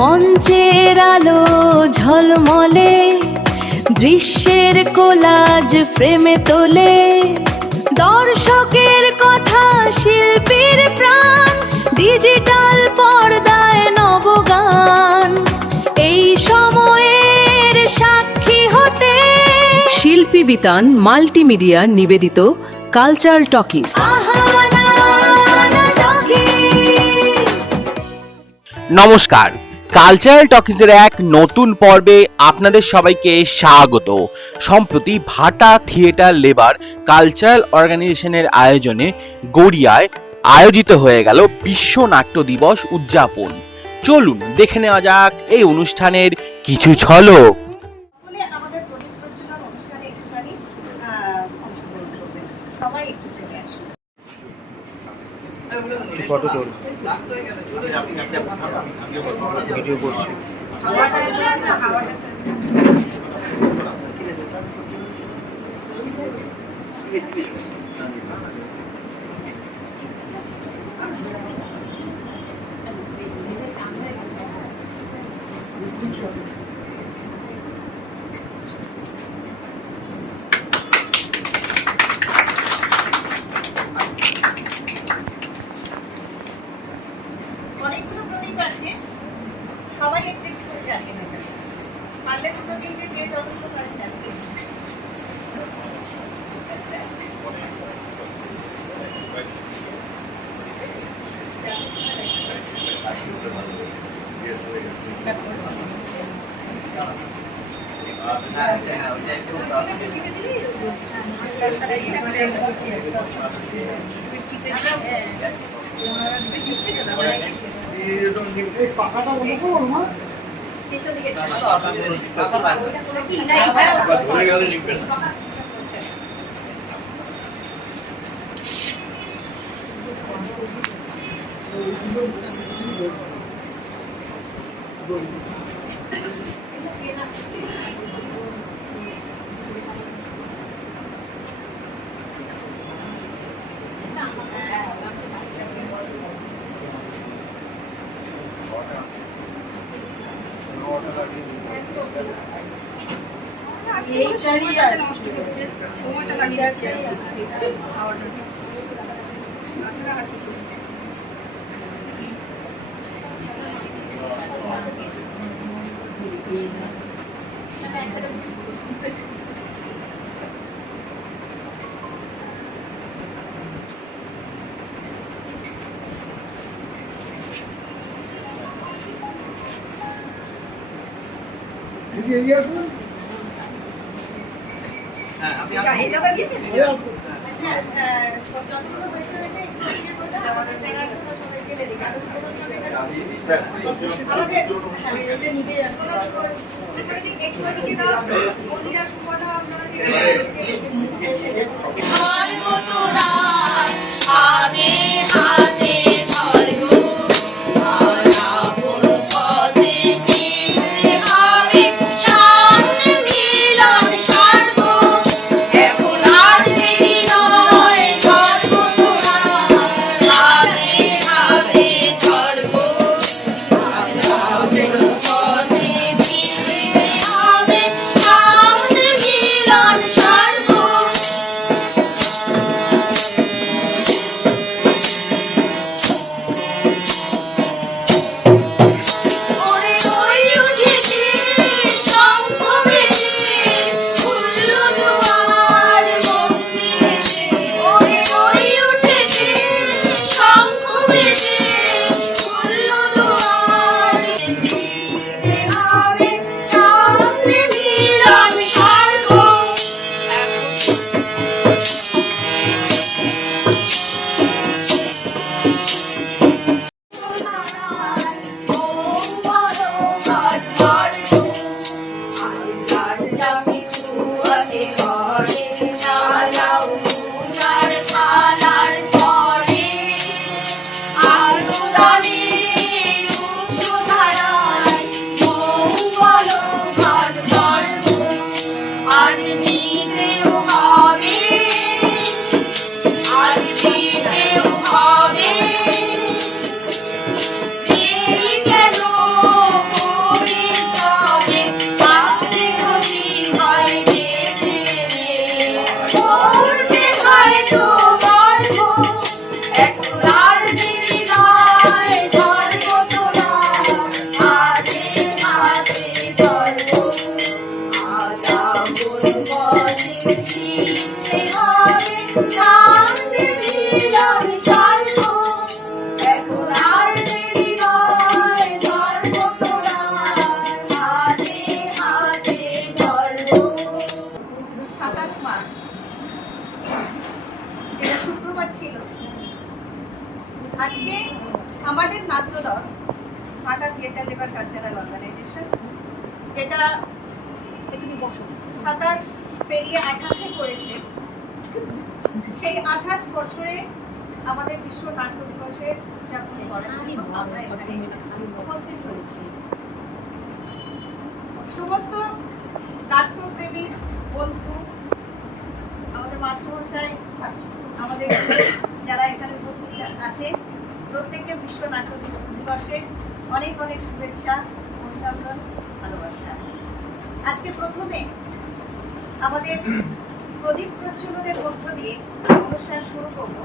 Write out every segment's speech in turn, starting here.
মঞ্চের আলো ঝলমলে, দৃশ্যের কোলাজ ফ্রেমে তোলে, দর্শকের কথা শিল্পীর প্রাণ, ডিজিটাল পর্দায় নবগান। এই সময়ের সাক্ষী হতে শিল্পী বিতান মাল্টিমিডিয়া নিবেদিত কালচারাল টকিজ। নমস্কার, কালচারাল টকিজের এক নতুন পর্বে আপনাদের সবাইকে স্বাগত। সম্প্রতি ভাটা থিয়েটার লেবার কালচারাল অর্গানাইজেশনের আয়োজনে গড়িয়ায় আয়োজিত হয়ে গেল বিশ্ব নাট্য দিবস উদযাপন। চলুন দেখে নেওয়া যাক এই অনুষ্ঠানের কিছু ঝলক। ভিডিও করছি। অনেকগুলো প্রদীপ আছে, সবাই একটু একটু করে যাচ্ছে না, পারলে দুটো দিনকে যে যতগুলো পারে যাচ্ছে। পাখাটা বন্ধ করো না। সময়টা লাগিয়ে আছে। এগিয়ে আসুন। আজকে আমাদের নাট্যদল ভাটা থিয়েটার লেবার কালচারাল অর্গানাইজেশন, যেটা 27 পেরিয়ে 28-এ করেছে, সেই 28 বছরে আমাদের বিশ্ব নাট্য দিবসের উদযাপনে আমরা এখানে উপস্থিত হয়েছি। সমস্ত নাট্যপ্রেমী বন্ধু, আমাদের মাস্টারমশাই, আমাদের যারা এখানে উপস্থিত আছে, প্রত্যেককে বিশ্ব নাট্য দিবসে অনেক অনেক শুভেচ্ছা, অভিনন্দন, ভালোবাসা। আজকে প্রথমে আমাদের প্রদীপ প্রজ্বলনের মধ্য দিয়ে অনুষ্ঠান শুরু করব।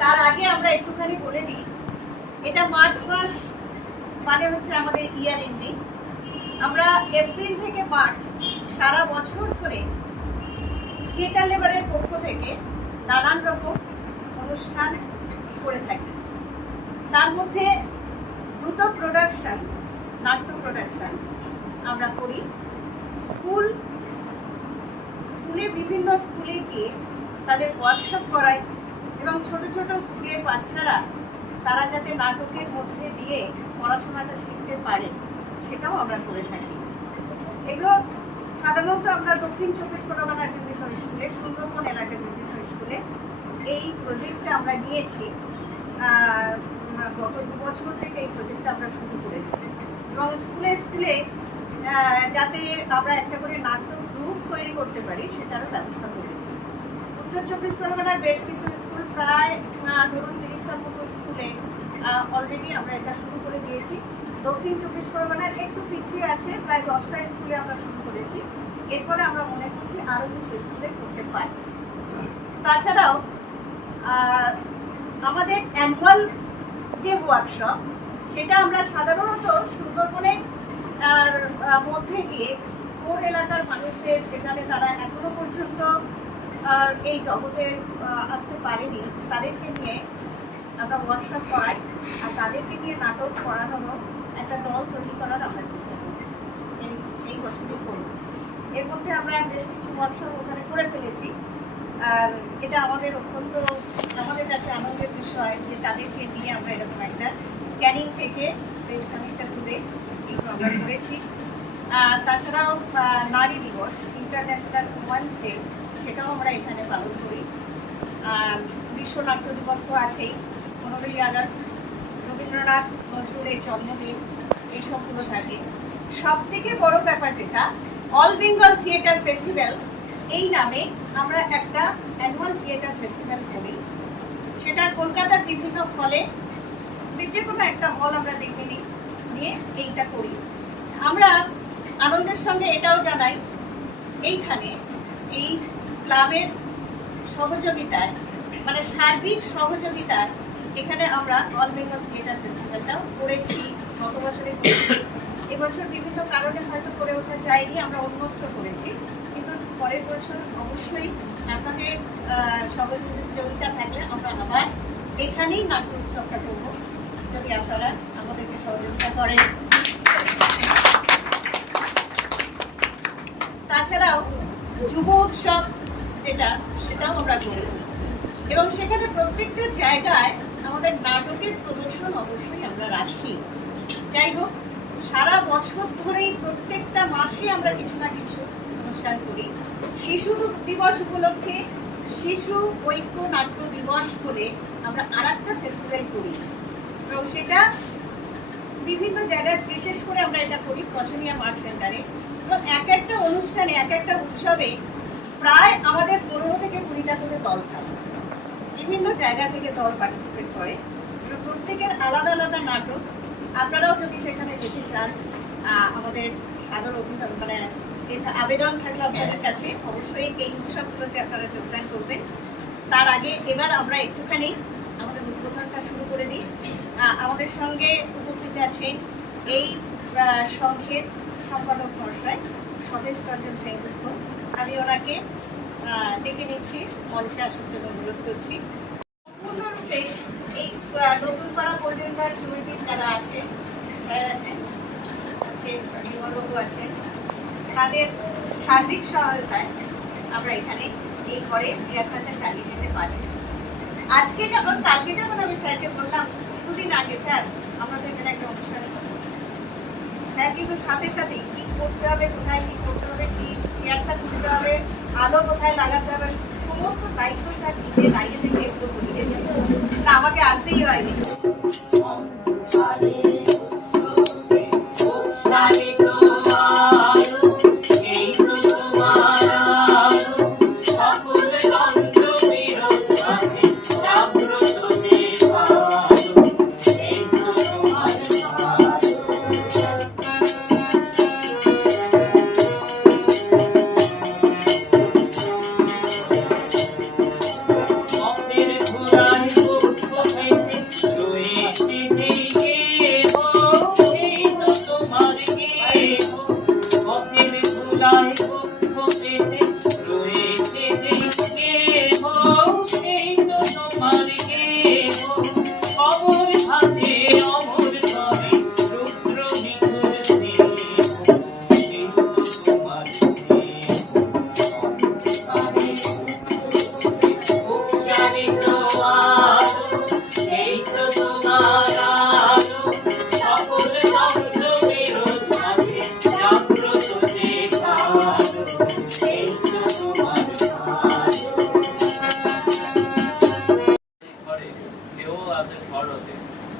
তার আগে আমরা একটুখানি বলে নিই, এটা মার্চ মাস, মানে হচ্ছে আমাদের ইয়ার এন্ডিং। আমরা এপ্রিল থেকে মার্চ সারা বছর ধরে থিয়েটার লেবারের পক্ষ থেকে নানান রকম অনুষ্ঠান করে থাকি। তার মধ্যে দুটো প্রোডাকশন, নাট্য প্রোডাকশন আমরা করি। স্কুলে বিভিন্ন স্কুলে গিয়ে তাদের ওয়ার্কশপ করাই এবং ছোট ছোট স্কুলের বাচ্চারা তারা যাতে নাটকের মধ্যে দিয়ে পড়াশোনাটা শিখতে পারে সেটাও আমরা করে থাকি। এগুলো সাধারণত আমরা দক্ষিণ 24 পরগনার বিভিন্ন স্কুলে, সুন্দরবন এলাকার বিভিন্ন স্কুলে এই প্রজেক্টটা আমরা নিয়েছি। গত 2 বছর থেকে এই প্রজেক্টটা আমরা শুরু করেছি এবং স্কুলে স্কুলে যাতে আমরা একটা করে নাট্য গ্রুপ তৈরি করতে পারি সেটারও ব্যবস্থা করেছি। উত্তর 24 পরগনার বেশ কিছু স্কুল, প্রায় ধরুন 30টার মতো স্কুলে অলরেডি আমরা এটা শুরু করে দিয়েছি। দক্ষিণ 24 পরগনার একটু পিছিয়ে আছে, প্রায় 10টা স্কুলে আমরা শুরু করেছি। এরপরে আমরা মনে করছি আরও কিছু স্কুলে করতে পারি। তাছাড়াও আমাদের অ্যানুয়াল যে ওয়ার্কশপ, সেটা আমরা সাধারণত সুন্দরবনের মধ্যে গিয়ে কোন এলাকার মানুষদের, যেখানে তারা এখনো পর্যন্ত এই জগতে আসতে পারেনি, তাদেরকে নিয়ে আমরা ওয়ার্কশপ করাই আর তাদেরকে নিয়ে নাটক পড়ানোর একটা দল তৈরি করার আমরা চেষ্টা করছি। এই বছরই করব। এর মধ্যে আমরা বেশ কিছু ওয়ার্কশপ ওখানে করে ফেলেছি। আর এটা আমাদের অত্যন্ত আমাদের কাছে আনন্দের বিষয় যে তাদেরকে নিয়ে আমরা এরকম একটা ক্যানিং থেকে বেশ খানিকটা দূরে এইগুলো আমরা করেছি। তাছাড়াও নারী দিবস, ইন্টারন্যাশনাল উমেন্স ডে, সেটাও আমরা এখানে পালন করি। বিশ্ব নাট্য দিবস তো আছেই, 15ই আগস্ট, রবীন্দ্রনাথ নজরুলের জন্মদিন, এইসবগুলো থাকে। সব থেকে বড় ব্যাপার যেটা, অল বেঙ্গল থিয়েটার ফেস্টিভ্যাল, এই নামে আমরা একটা অ্যানুয়াল থিয়েটার ফেস্টিভ্যাল করি। সেটা কলকাতার বিভিন্ন হলে, যে কোনো একটা হল আমরা দেখে নিয়ে এইটা করি। আমরা আনন্দের সঙ্গে এটাও জানাই, এইখানে এই ক্লাবের সহযোগিতায়, মানে সার্বিক সহযোগিতায় এখানে আমরা অল বেঙ্গল থিয়েটার ফেস্টিভ্যালটাও করেছি, গত বছরে করেছি। এবছর বিভিন্ন কারণে হয়তো করে ওঠা যায়নি, আমরা অন্যত্র করেছি, কিন্তু পরের বছর অবশ্যই আপনাদের সহযোগিতা থাকলে আমরা আবার এখানেই নাট্য উৎসবটা করবো, যদি আপনারা আমাদেরকে সহযোগিতা করেন। তাছাড়াও যুব উৎসব যেটা, সেটাও আমরা করি এবং সেখানে প্রত্যেকটা জায়গায় আমাদের নাটকের প্রদর্শন অবশ্যই আমরা রাখি। যাই হোক, সারা বছর ধরেই প্রত্যেকটা মাসে আমরা কিছু না কিছু অনুষ্ঠান করি। শিশু দিবস উপলক্ষে শিশু ঐক্য নাট্য দিবস বলে আমরা আরেকটা ফেস্টিভ্যাল করি এবং সেটা বিভিন্ন জায়গায়, বিশেষ করে আমরা এটা করি প্রশাসনিয়া মার্চ সেন্টারে। এবং এক একটা অনুষ্ঠানে, এক একটা উৎসবে প্রায় আমাদের 15 থেকে 20টা করে দল থাকে, বিভিন্ন জায়গা থেকে দল পার্টিসিপেট করে। প্রত্যেকের আলাদা আলাদা নাটক। আপনারাও যদি সেখানে যেতে চান, আমাদের সাদর অভিনন্দন, মানে এটা আবেদন থাকলে আপনাদের কাছে, অবশ্যই এই উৎসবগুলোতে আপনারা যোগদান করবেন। তার আগে এবার আমরা একটুখানি আমাদের উদ্বোধনটা শুরু করে দিই। আমাদের সঙ্গে উপস্থিত আছেন এই সংঘের সম্পাদক মহাশয় স্বদেশ রঞ্জন সেনগুপ্ত। আমি ওনাকে ডেকে নিচ্ছি, মঞ্চে আসার জন্য অনুরোধ করছি। সম্পূর্ণরূপে এই নতুন পাড়া পরিবার সমিতির যারা আছে, বিমলবাবু আছেন, তাদের সার্বিক সহায়তায় আমরা এখানে এই ঘরে রিহার্সালটা চালিয়ে যেতে পারছি। আজকে যখন, কালকে যখন আমি স্যারকে বললাম সাথে সাথে কি করতে হবে, কোথায় কি করতে হবে, কি চেয়ারটা তুলতে হবে, আলো কোথায় লাগাতে হবে, সমস্ত দায়িত্ব স্যার নিজে দাঁড়িয়ে থেকে এগুলো করিয়েছে। আমাকে আসতেই হয়নি।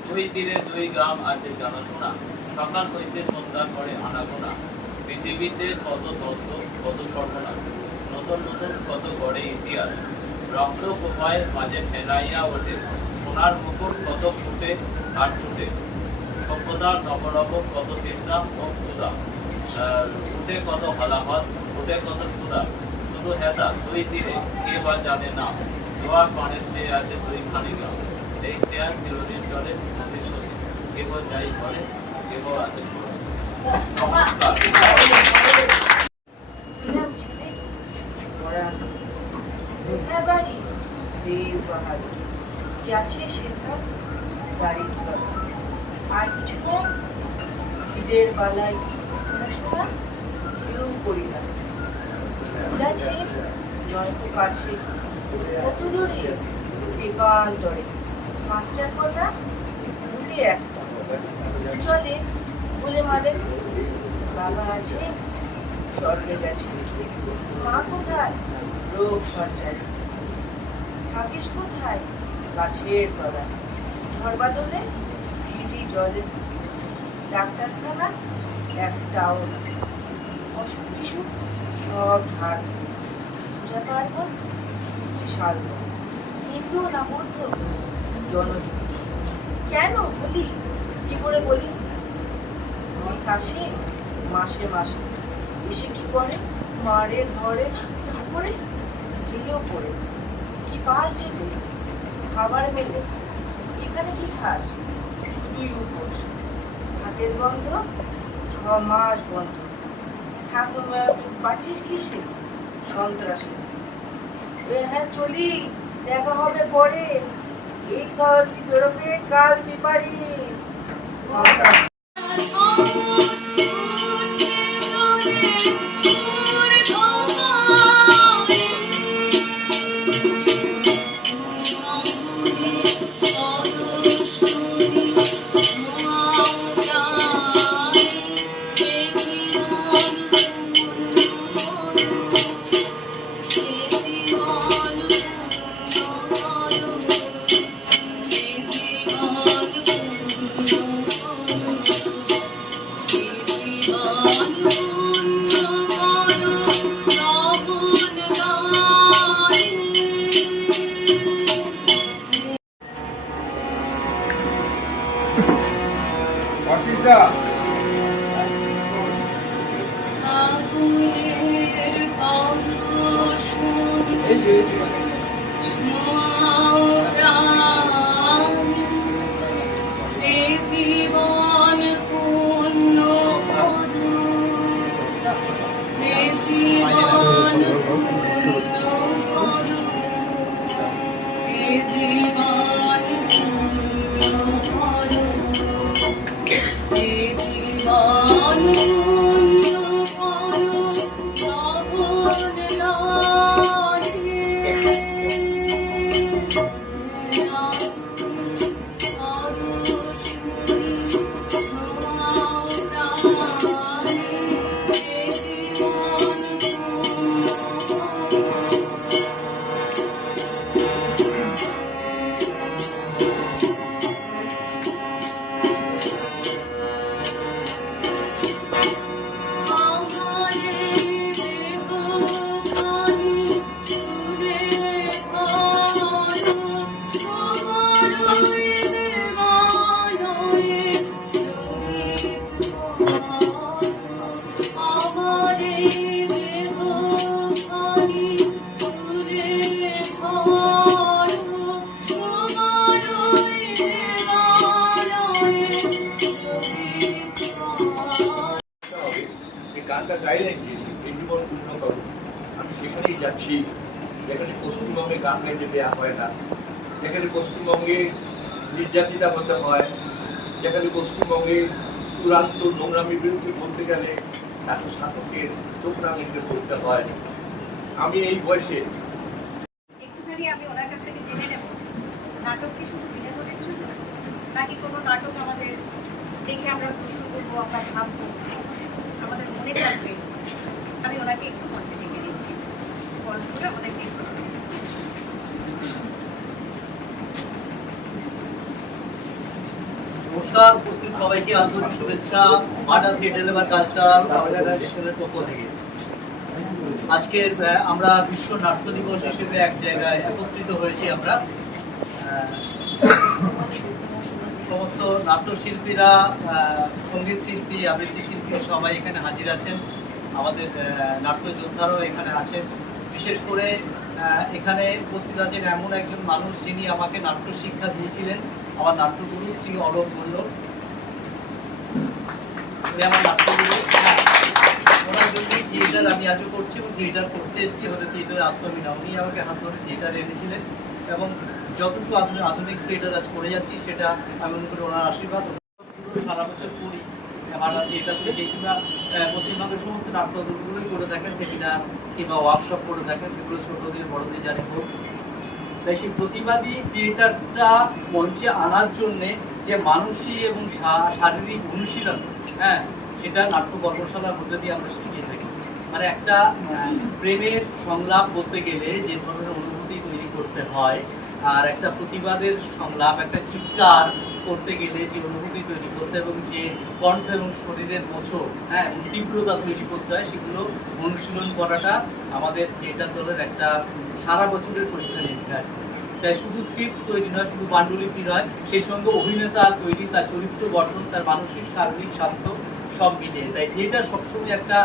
দুই তীরে দুই গ্রাম আছে জানাশোনা, সকাল হইতে সন্ধ্যা করে আনাগোনা। পৃথিবীতে কত তত্ত্ব, কত সর্বনাশ, নতুন নতুন কত গড়ে ইতিহাস। রক্ত প্রবাহের মাঝে ফেলাইয়া ওঠে সোনার মুকুট, কত ফুটে আর ফুটে। সভ্যতার নবনব কত চিন্তা ও ক্ষুদা, ফুটে কত হলাহল, ফুটে কত সুদা। শুধু হেতা দুই তীরে কে বা জানে না, জোয়ার পানের চেয়ে আছে দুইখানি গ্রাম। এই খেয়াল চিরদিন চলে ভবিষ্যতে, কেবল যাই করে কেবল আছে। নমস্কার। কোথায় বাড়ি? বেলবাহারি। কি আছে সেটা? বাড়ির কথা। আর কিছু না? ঈদের বালাই শোনা কেউ করি না। আছে নয়তো কাছে, কত দূরে? একাল দরে। মাস্টার কটা? দুটি একটা। চলে বলে মানে বাবা আছে, স্বর্গে গেছে। মা কোথায়? রোগ সঞ্চারী। থাকিস কোথায়? গাছের তলায়। ঝড় বাদলে ভিজি জলে। ডাক্তারখানা একটাও না। অসুখ বিসুখ সব ঝাড়। পূজা পার্বণ শুধুই সারব। হিন্দু না বৌদ্ধ? জনযুদ্ধ। কেন বলি? কি করে বলি? আসে মাসে মাসে, এসে কি করে? মারে ধরে, তারপরে জেলেও পড়ে। কি পাস জেলে? খাবার মেলে। এখানে কি খাস? শুধুই উপোস। ভাতের গন্ধ 6 মাস বন্ধ। ঠাকুর বাঁচিস কিসে? সন্ত্রাসে। হ্যাঁ চলি, দেখা হবে পরে। এই কাল বেরোবে, কাল পেপারি। অসিতা এই যে জীবন পূর্ণ জীবন পূর্ণ জীবন পূর্ণ জীবন পূর্ণ এই গানটা গাইলে কি এই জীবন পূর্ণ করো। আমি সেখানেই যাচ্ছি যেখানে পশ্চিমবঙ্গে গান গাইতে দেওয়া হয় না, যেখানে পশ্চিমবঙ্গে নির্যাতিতা হতে হয়, যেখানে পশ্চিমবঙ্গে চূড়ান্ত নোংরামির বিরুদ্ধে বলতে গেলে এত শাসকের চোখ রাঙিতে বলতে হয়। আমি এই বয়সে একটুখানি আমি ওনার কাছ থেকে জেনে নেব, নাটক কি শুধু বিনোদনের জন্য, নাকি কোনো নাটক আমাদের দেখে আমরা প্রশ্ন করবো, আমরা ভাববো, আমাদের মনে থাকবে। আমি ওনাকে একটু মঞ্চে ডেকে দিচ্ছি, গল্পটা অনেক দেখবো। নমস্কার, উপস্থিত সবাইকে আন্তরিক শুভেচ্ছা ভাটা থিয়েটার বা কালচারাল অর্গানাইজেশনের পক্ষ থেকে। আজকের আমরা বিশ্ব নাট্য দিবস হিসেবে এক জায়গায় একত্রিত হয়েছি। আমরা সমস্ত নাট্যশিল্পীরা, সঙ্গীত শিল্পী, আবৃত্তি শিল্পী সবাই এখানে হাজির আছেন। আমাদের নাট্য যোদ্ধারাও এখানে আছেন। বিশেষ করে এখানে উপস্থিত আছেন এমন একজন মানুষ যিনি আমাকে নাট্য শিক্ষা দিয়েছিলেন, আমার নাট্যগুরু শ্রী অলোক মণ্ডল। উনি আমার নাট্যগুরু। ওনার জন্য থিয়েটার আমি আজও করছি এবং থিয়েটার করতে এসেছি, হয়তো থিয়েটার আসতেই না। উনি আমাকে হাত ধরে থিয়েটার এনেছিলেন এবং যতটুকু আধুনিক থিয়েটার আজ করে যাচ্ছি সেটা আমি মনে করি ওনার আশীর্বাদ। সারা বছর করি আমরা থিয়েটার থেকে, কিংবা পশ্চিমবঙ্গের সমস্ত নাট্যগুলোই করে থাকেন, সেমিনার কিংবা ওয়ার্কশপ করে থাকেন, সেগুলো ছোটদের বড়দের জানি হোক। তাই সেই প্রতিবাদী থিয়েটারটা মঞ্চে আনার জন্যে যে মানসিক এবং শারীরিক অনুশীলন, সেটা নাট্য কর্মশালার মধ্যে দিয়ে আমরা শিখিয়ে থাকি। মানে একটা প্রেমের সংলাপ বলতে গেলে যে ধরনের অনুভূতি তৈরি করতে হয়, আর একটা প্রতিবাদের সংলাপ, একটা চিৎকার করতে গেলে যে অনুভূতি তৈরি করতে এবং যে কণ্ঠ এবং শরীরের মোচড় এবং তীব্রতা তৈরি করতে হয়, সেগুলো অনুশীলন করাটা আমাদের থিয়েটার দলের একটা সারা বছরের পরীক্ষা নিরীক্ষা। তাই শুধু স্ক্রিপ্ট তৈরি নয়, শুধু পাণ্ডুলিপি নয়, সেই সঙ্গে অভিনেতা তৈরি, তার চরিত্র গঠন, তার মানসিক শারীরিক স্বাস্থ্য সব মিলিয়ে। তাই থিয়েটার সবসময় একটা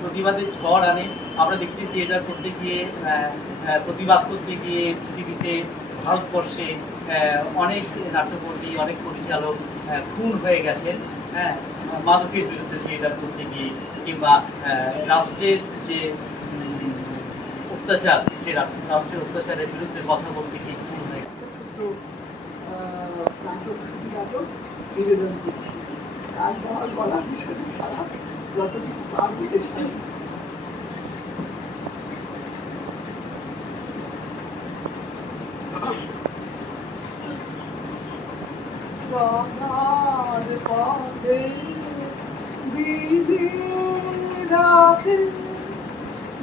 প্রতিবাদের ঝড় আনে। আমরা দেখছি থিয়েটার করতে গিয়ে, প্রতিবাদ করতে গিয়ে পৃথিবীতে, ভারতবর্ষে অনেক নাট্যকর্মী, অনেক পরিচালক খুন হয়ে গেছেন, মাদকের বিরুদ্ধে থিয়েটার করতে গিয়ে, কিংবা রাষ্ট্রের যে অত্যাচার, যে রাষ্ট্রের অত্যাচারের বিরুদ্ধে কথা বলতে গিয়ে খুন হয়ে নিবেদন করছি। আর আমার গলা ভীষণ খারাপ, যতটুকু পারবো চেষ্টা করব। জগার পথে দিদিরাতে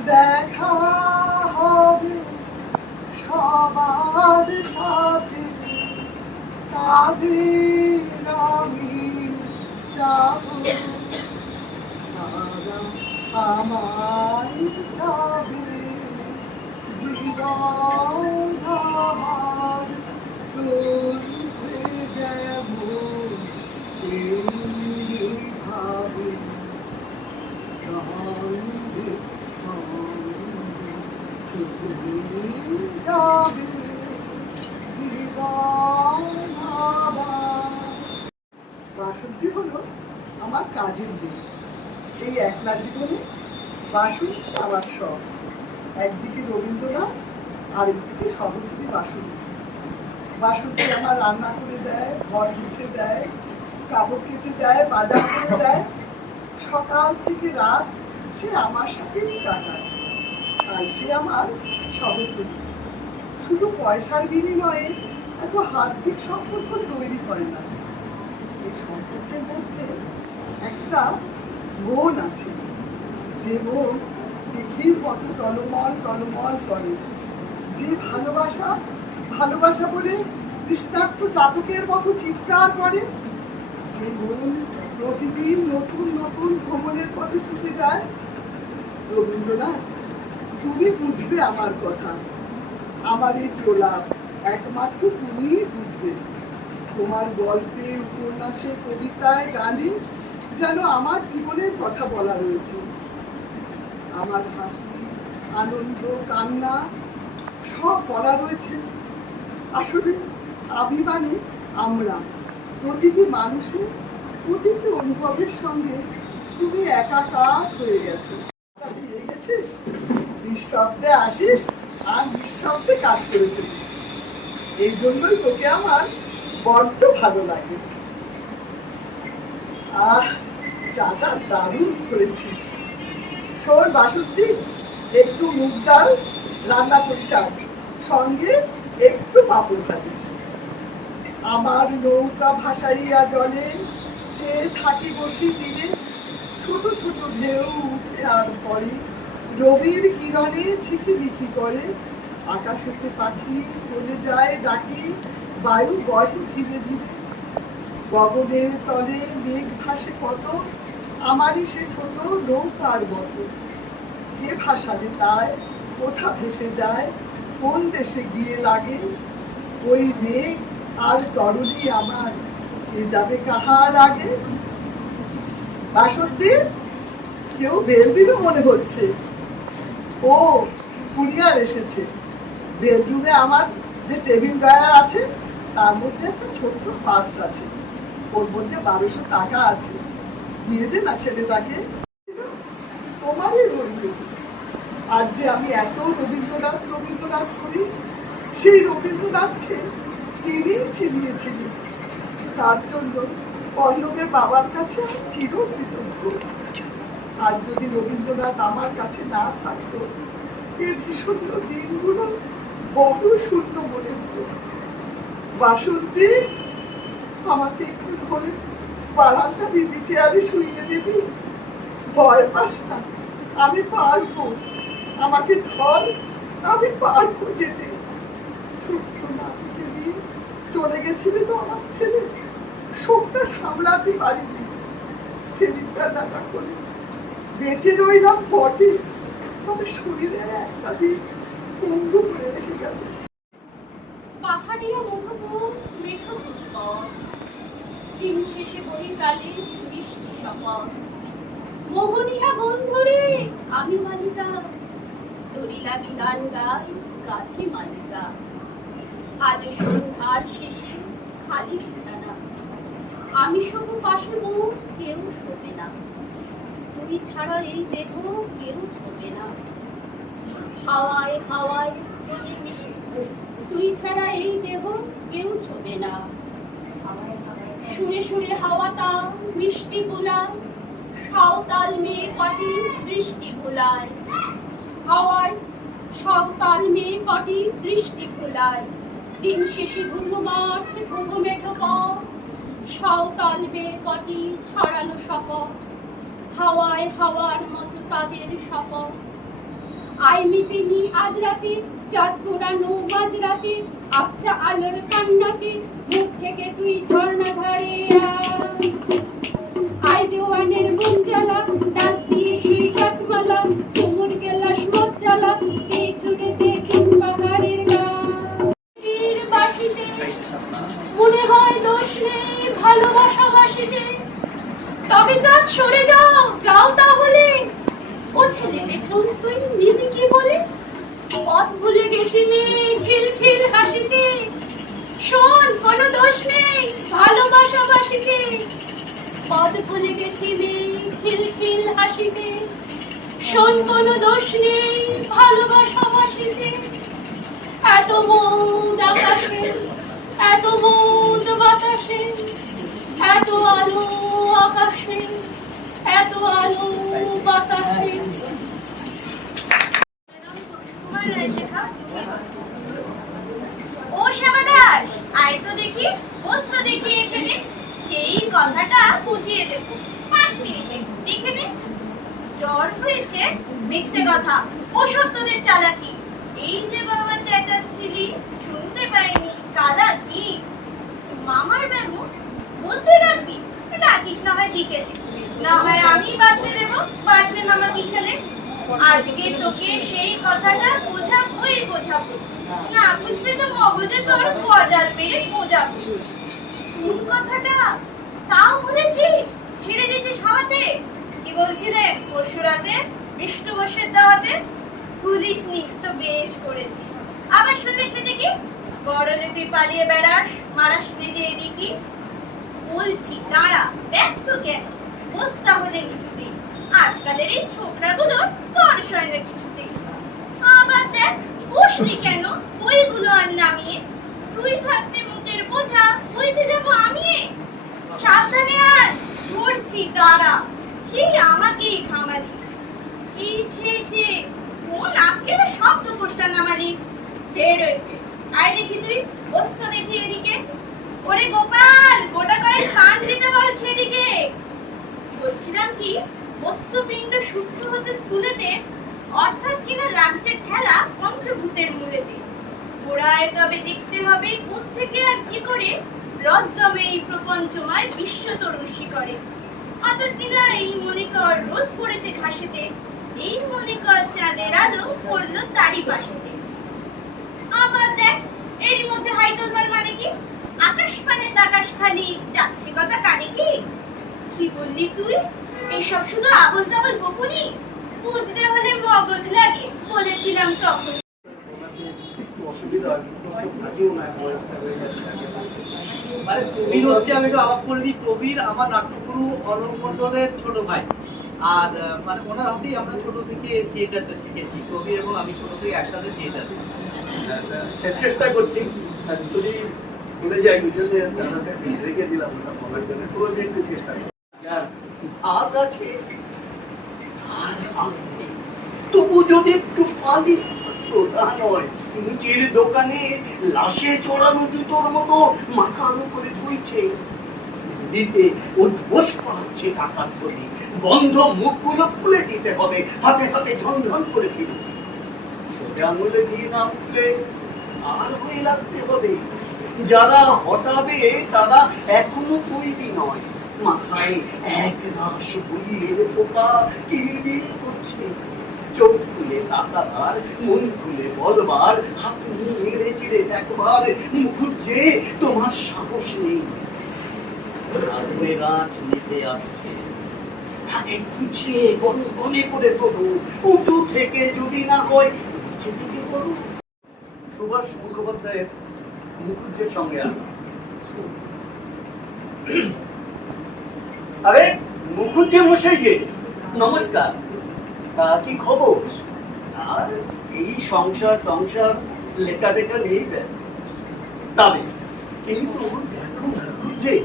দেখা হবে সবার সাথে, তাদের আমি যাবো, তারা আমায় যাবে। জীবন আমার চলছে যেমন এইভাবে, চলবে চলে যাবে জীবন আমার। বাসন্তী হলো আমার কাজের দিন। এই একলা জীবনে বাসন আমার সব। একদিকে রবীন্দ্রনাথ, আরেকদিকে সরস্বতী বাসন্তী। বাসন্তী আমার রান্না করে দেয়, ঘর মুছে দেয়, কাপড় কেচে দেয়, বাজার করে দেয়। সকাল থেকে রাত সে আমার সাথেই কাটায়, আর সে আমার সহচরী। শুধু পয়সার বিনিময়ে এত হার্দিক সম্পর্ক তৈরি হয় না। এই সম্পর্কের মধ্যে একটা মন আছে, যে মন পৃথিবীর মতো টলমল টলমল করে। যে ভালোবাসা ভালোবাসা বলে তৃষ্ণার্ত চাতকের মতো চিৎকার করে। যে মন প্রতিদিন নতুন নতুন ভ্রমণের পথে ছুটে যায়। রবীন্দ্রনাথ, তুমি বুঝবে আমার কথা, আমার এই প্রলাপ একমাত্র তুমিই বুঝবে। বাসুদেব, তোমার গল্পে, উপন্যাসে, কবিতায়, গানে যেন আমার জীবনের কথা বলা রয়েছে। আমার হাসি, আনন্দ, কান্না সব বলা রয়েছে। আসলে আমি মানে আমরা, প্রতিটি মানুষের প্রতিটি অনুভবের সঙ্গে তুমি একাকার হয়ে গেছো। দিয়ে গেছিস, নিঃশব্দে আসিস আর নিঃশব্দে কাজ করে ফেলিস। এই জন্যই তোকে আমার বড্ড ভালো লাগে। আহ, চাটা দারুণ করেছিস। শোন বাসন্তী, একটু মুগ ডাল রান্না করিস আজ, সঙ্গে একটু পাঁপড় ভাজিস। আমার নৌকা ভাসাইয়া জলে চেয়ে থাকি বসি তীরে, ছোট ছোট ঢেউ উঠে আর পরে, রবির কিরণে ঝিকিমিকি করে, আকাশেতে পাখি চলে যায় ডাকি, বায়ু বয় ধীরে ধীরে, গগনের তলে মেঘ ভাসে কত, আমারই সে ছোট নৌকার মতো। কে ভাসাবে তাই, কোথা ভেসে যায়, কোন দেশে গিয়ে লাগে, ওই মেঘ আর তরুণী আমার, এ যাবে কাহার আগে। বাসন্তী, কেউ বেল দিল মনে হচ্ছে। ও, কুরিয়ার এসেছে। বেডরুমে আমার যে টেবিল ড্রয়ার আছে তার মধ্যে একটা ছোট্ট পার্স আছে, ওর মধ্যে 1200 টাকা আছে, দিয়ে দে না ছেলেটাকে। তোমারই রইল। আজ যে আমি এত রবীন্দ্রনাথ রবীন্দ্রনাথ করি, সেই রবীন্দ্রনাথকে তিনিই চিনিয়েছিলেন। তার জন্য পল্লবের বাবার কাছে আমি চিরকৃতজ্ঞ। আজ যদি রবীন্দ্রনাথ আমার কাছে না থাকতো, এই বিষণ্ণ দিনগুলো বড় শূন্য মনে হতো। বাসন্তী, আমাকে একটু ধরে বারান্দা ভিজি চেয়ারে শুইয়ে দিবি? ভয় পাস না, আমি পারবো। আমাকে ধর, আমি পারবো যেতে। ছোট্ট নাতিকে নিয়ে চলে গেছিলে তো আমার ছেলে, শোকটা সামলাতে পারিনি। সেদিনটা টাকা করে বেঁচে রইলাম বটে, তবে শরীরে একটা দিন পঙ্গু করে রেখে গেল। পাহাড়িয়া মুখপুর মেঠো পথ, দিন শেষে বহিকালে বৃষ্টি শপথ। মোহনীয়া বন্ধুরে আমি মালিকা, দড়ি লাগি গান গাই গাথি মালিকা। আজ সন্ধ্যার শেষে খালি বিছানা, আমি শোবো পাশে মুখ, কেউ শোবে না। তুই ছাড়া এই দেহ কেউ ছোবে না। হাওয়ায় হাওয়ায় চলে মিশে, তুই ছাড়া এই দেহ কেউ ছোবে না। সুরে সুরে হাওয়া তা মিষ্টি বুলায়, সাঁওতাল মেয়ে কটি দৃষ্টি ভুলায়। হাওয়ার সাঁওতাল মেয়ে কটি দৃষ্টি ভুলায়, দিন শেষে ঘুঘু মাঠ ঘুঘু মেঠো পথ। সাঁওতাল মেয়ে কটি ছড়ানো শপথ, হাওয়ায় হাওয়ার মতো তাদের শপথ। আই মিটিনি আজ রাতে, চাঁদ ঘোরানো মাঝ রাতে, আবছা আলোর কান্নাতে মুখ থেকে তুই ঝর্ণা ধারে আয়। জোয়ানের মন জ্বালা, ডাস দিয়ে সেই কাঠমালা, চুমুর গেলাস মত জ্বালা, এই ছুটে দেখিন পাহাড়ের গান। বাসিতে মনে হয় দোষ নেই ভালোবাসা বাসিতে, তবে চাঁদ সরে যাও, যাও তাহলে। ও ছেলে পেছন তুই নিবি কি বলে, পথ ভুলে গেছি মেয়ে খিলখিল হাসিতে। শোন, কোনো দোষ নেই ভালোবাসা বাসিতে, পথ ভুলে গেছি মেয়ে খিলখিল হাসিতে। শোন, কোনো দোষ নেই ভালোবাসা বাসিতে। এত মৌজ আকাশে, এত মৌজ বাতাসে, এত আলো আকাশে, এত আলো বাতাসে। ও শ্যামাদার, আয় তো দেখি, বস তো দেখি এখানে। সেই কথাটা বুঝিয়ে দেবো 5 মিনিটে, দেখে নে। জ্বর হয়েছে, মিথ্যে কথা, ওসব তোদের চালাকি। এই যে বাবা চেঁচাচ্ছিলি, শুনতে পাইনি, কালা কি? মামার ব্যামো বলতে রাখবি, রাখিস না হয় বিকেলে, না হয় আমি বাঁধতে দেবো, বাঁধবে মামা বিকেলে। আজকে তোকে সেই কথাটা বোঝাবোই বোঝাবো। না বুঝলে তো মগজে তোর গজাল মেরে বোঝাবো। কোন কথাটা তাও বলেছিস? ছেড়ে দিয়েছিস হাওয়াতে? কি বলছিলেন পরশু রাতে বিষ্ণু বসের দাওয়াতে? ভুলিসনি তো, বেশ করেছিস। আবার শুনলে খেতে কি বড়লে তুই পালিয়ে বেড়াস, মারাস দিদি এদিকে। বলছি দাঁড়া, ব্যস্ত কেন? বস তাহলে কিছুতেই। আজকালের এই ছোকরাগুলো তোর সয় না কিছুতেই। আবার দেখ বসলি কেন ওইগুলো আর নামিয়ে? তুই থাকতে মুখের বোঝা বইতে যাবো আমি? সাবধানে আর ধরছি, দাঁড়া। সেই আমাকেই খামালি এই খেয়েছে, কোন আজকে তো শব্দ পোস্টা নামালি বের হয়েছে। আয় দেখি তুই, বস্ত দেখি এদিকে। ওরে গোপাল, গোটা কয়েক পান দিতে বল খেদিকে। বলছিলাম কি, বস্তুপিণ্ড সূক্ষ্ম হতে স্থূলেতে, অর্থাৎ কিনা লাগছে ঠেলা পঞ্চভূতের মূলেতে। গোড়ায় তবে দেখতে হবে কোত্থেকে আর কি করে রজ্জমে এই প্রপঞ্চময় বিশ্ব তরুষি করে। অর্থাৎ কিনা এই মনে কর রোদ পড়েছে ঘাসেতে, এই মনে কর চাঁদের আলো পড়লো তারই পাশেতে। আবার দেখ এরই মধ্যে হাই তোলবার মানে কি? আকাশ পানে তাকাশ খালি, যাচ্ছে কথা কানে কি? কি বললি তুই? এইসব শুধু আবল তাবল বকুনি? বুঝতে হলে মগজ লাগে, বলেছিলাম তখন। মানে প্রবীর হচ্ছে, আমি তো আলাপ করলি, প্রবীর আমার নাট্যগুরু অলোক মণ্ডলের ছোট ভাই। আর মানে ওনার হাতেই আমরা ছোট থেকে থিয়েটারটা শিখেছি। প্রবীর এবং আমি ছোট থেকে একসাথে থিয়েটার চেষ্টা করছি, যদি ভুলে যাই দুজনে রেখে দিলাম ওটা বলার জন্য, পুরো একটু চেষ্টা করি। হাত আছে আর আঙুলে, তবু যদি একটু পালিশ থাকতো তা নয়। নিচের দোকানে লাশে চড়ানো জুতোর মতো মাথার উপরে ধুইছে, দিতে উদ্বোস করাচ্ছে টাকার থলি। বন্ধ মুখগুলো খুলে দিতে হবে, হাতে হাতে ঝনঝন করে ফিরে। সোজা আঙুলে দিয়ে না উঠলে আর হয়ে লাগতে হবে। যারা হটাবে তারা এখনো তৈরি নয়। মাথায় এক রাশ বইয়ের পোকা কিলবিল করছে। চোখ খুলে তাকাবার, মন খুলে বলবার, হাত নিয়ে নেড়ে চেড়ে দেখবার মুখুজ্জে তোমার সাহস নেই। আগুনে গাছ নিতে আসছে, তাকে খুঁচিয়ে গনগনে করে তোলো। উঁচু থেকে যদি না হয় নিচে দিকে করো। সুভাষ মুখোপাধ্যায়ের মুখুজ্জের সঙ্গে আসা। আরে মুখুজ্জে মশাই গে, নমস্কার। কি খবর? আর এই সংসার টংসার লেখা টেখা নেই ব্যাস। তবে কিন্তু দেখো মুখুজ্জে,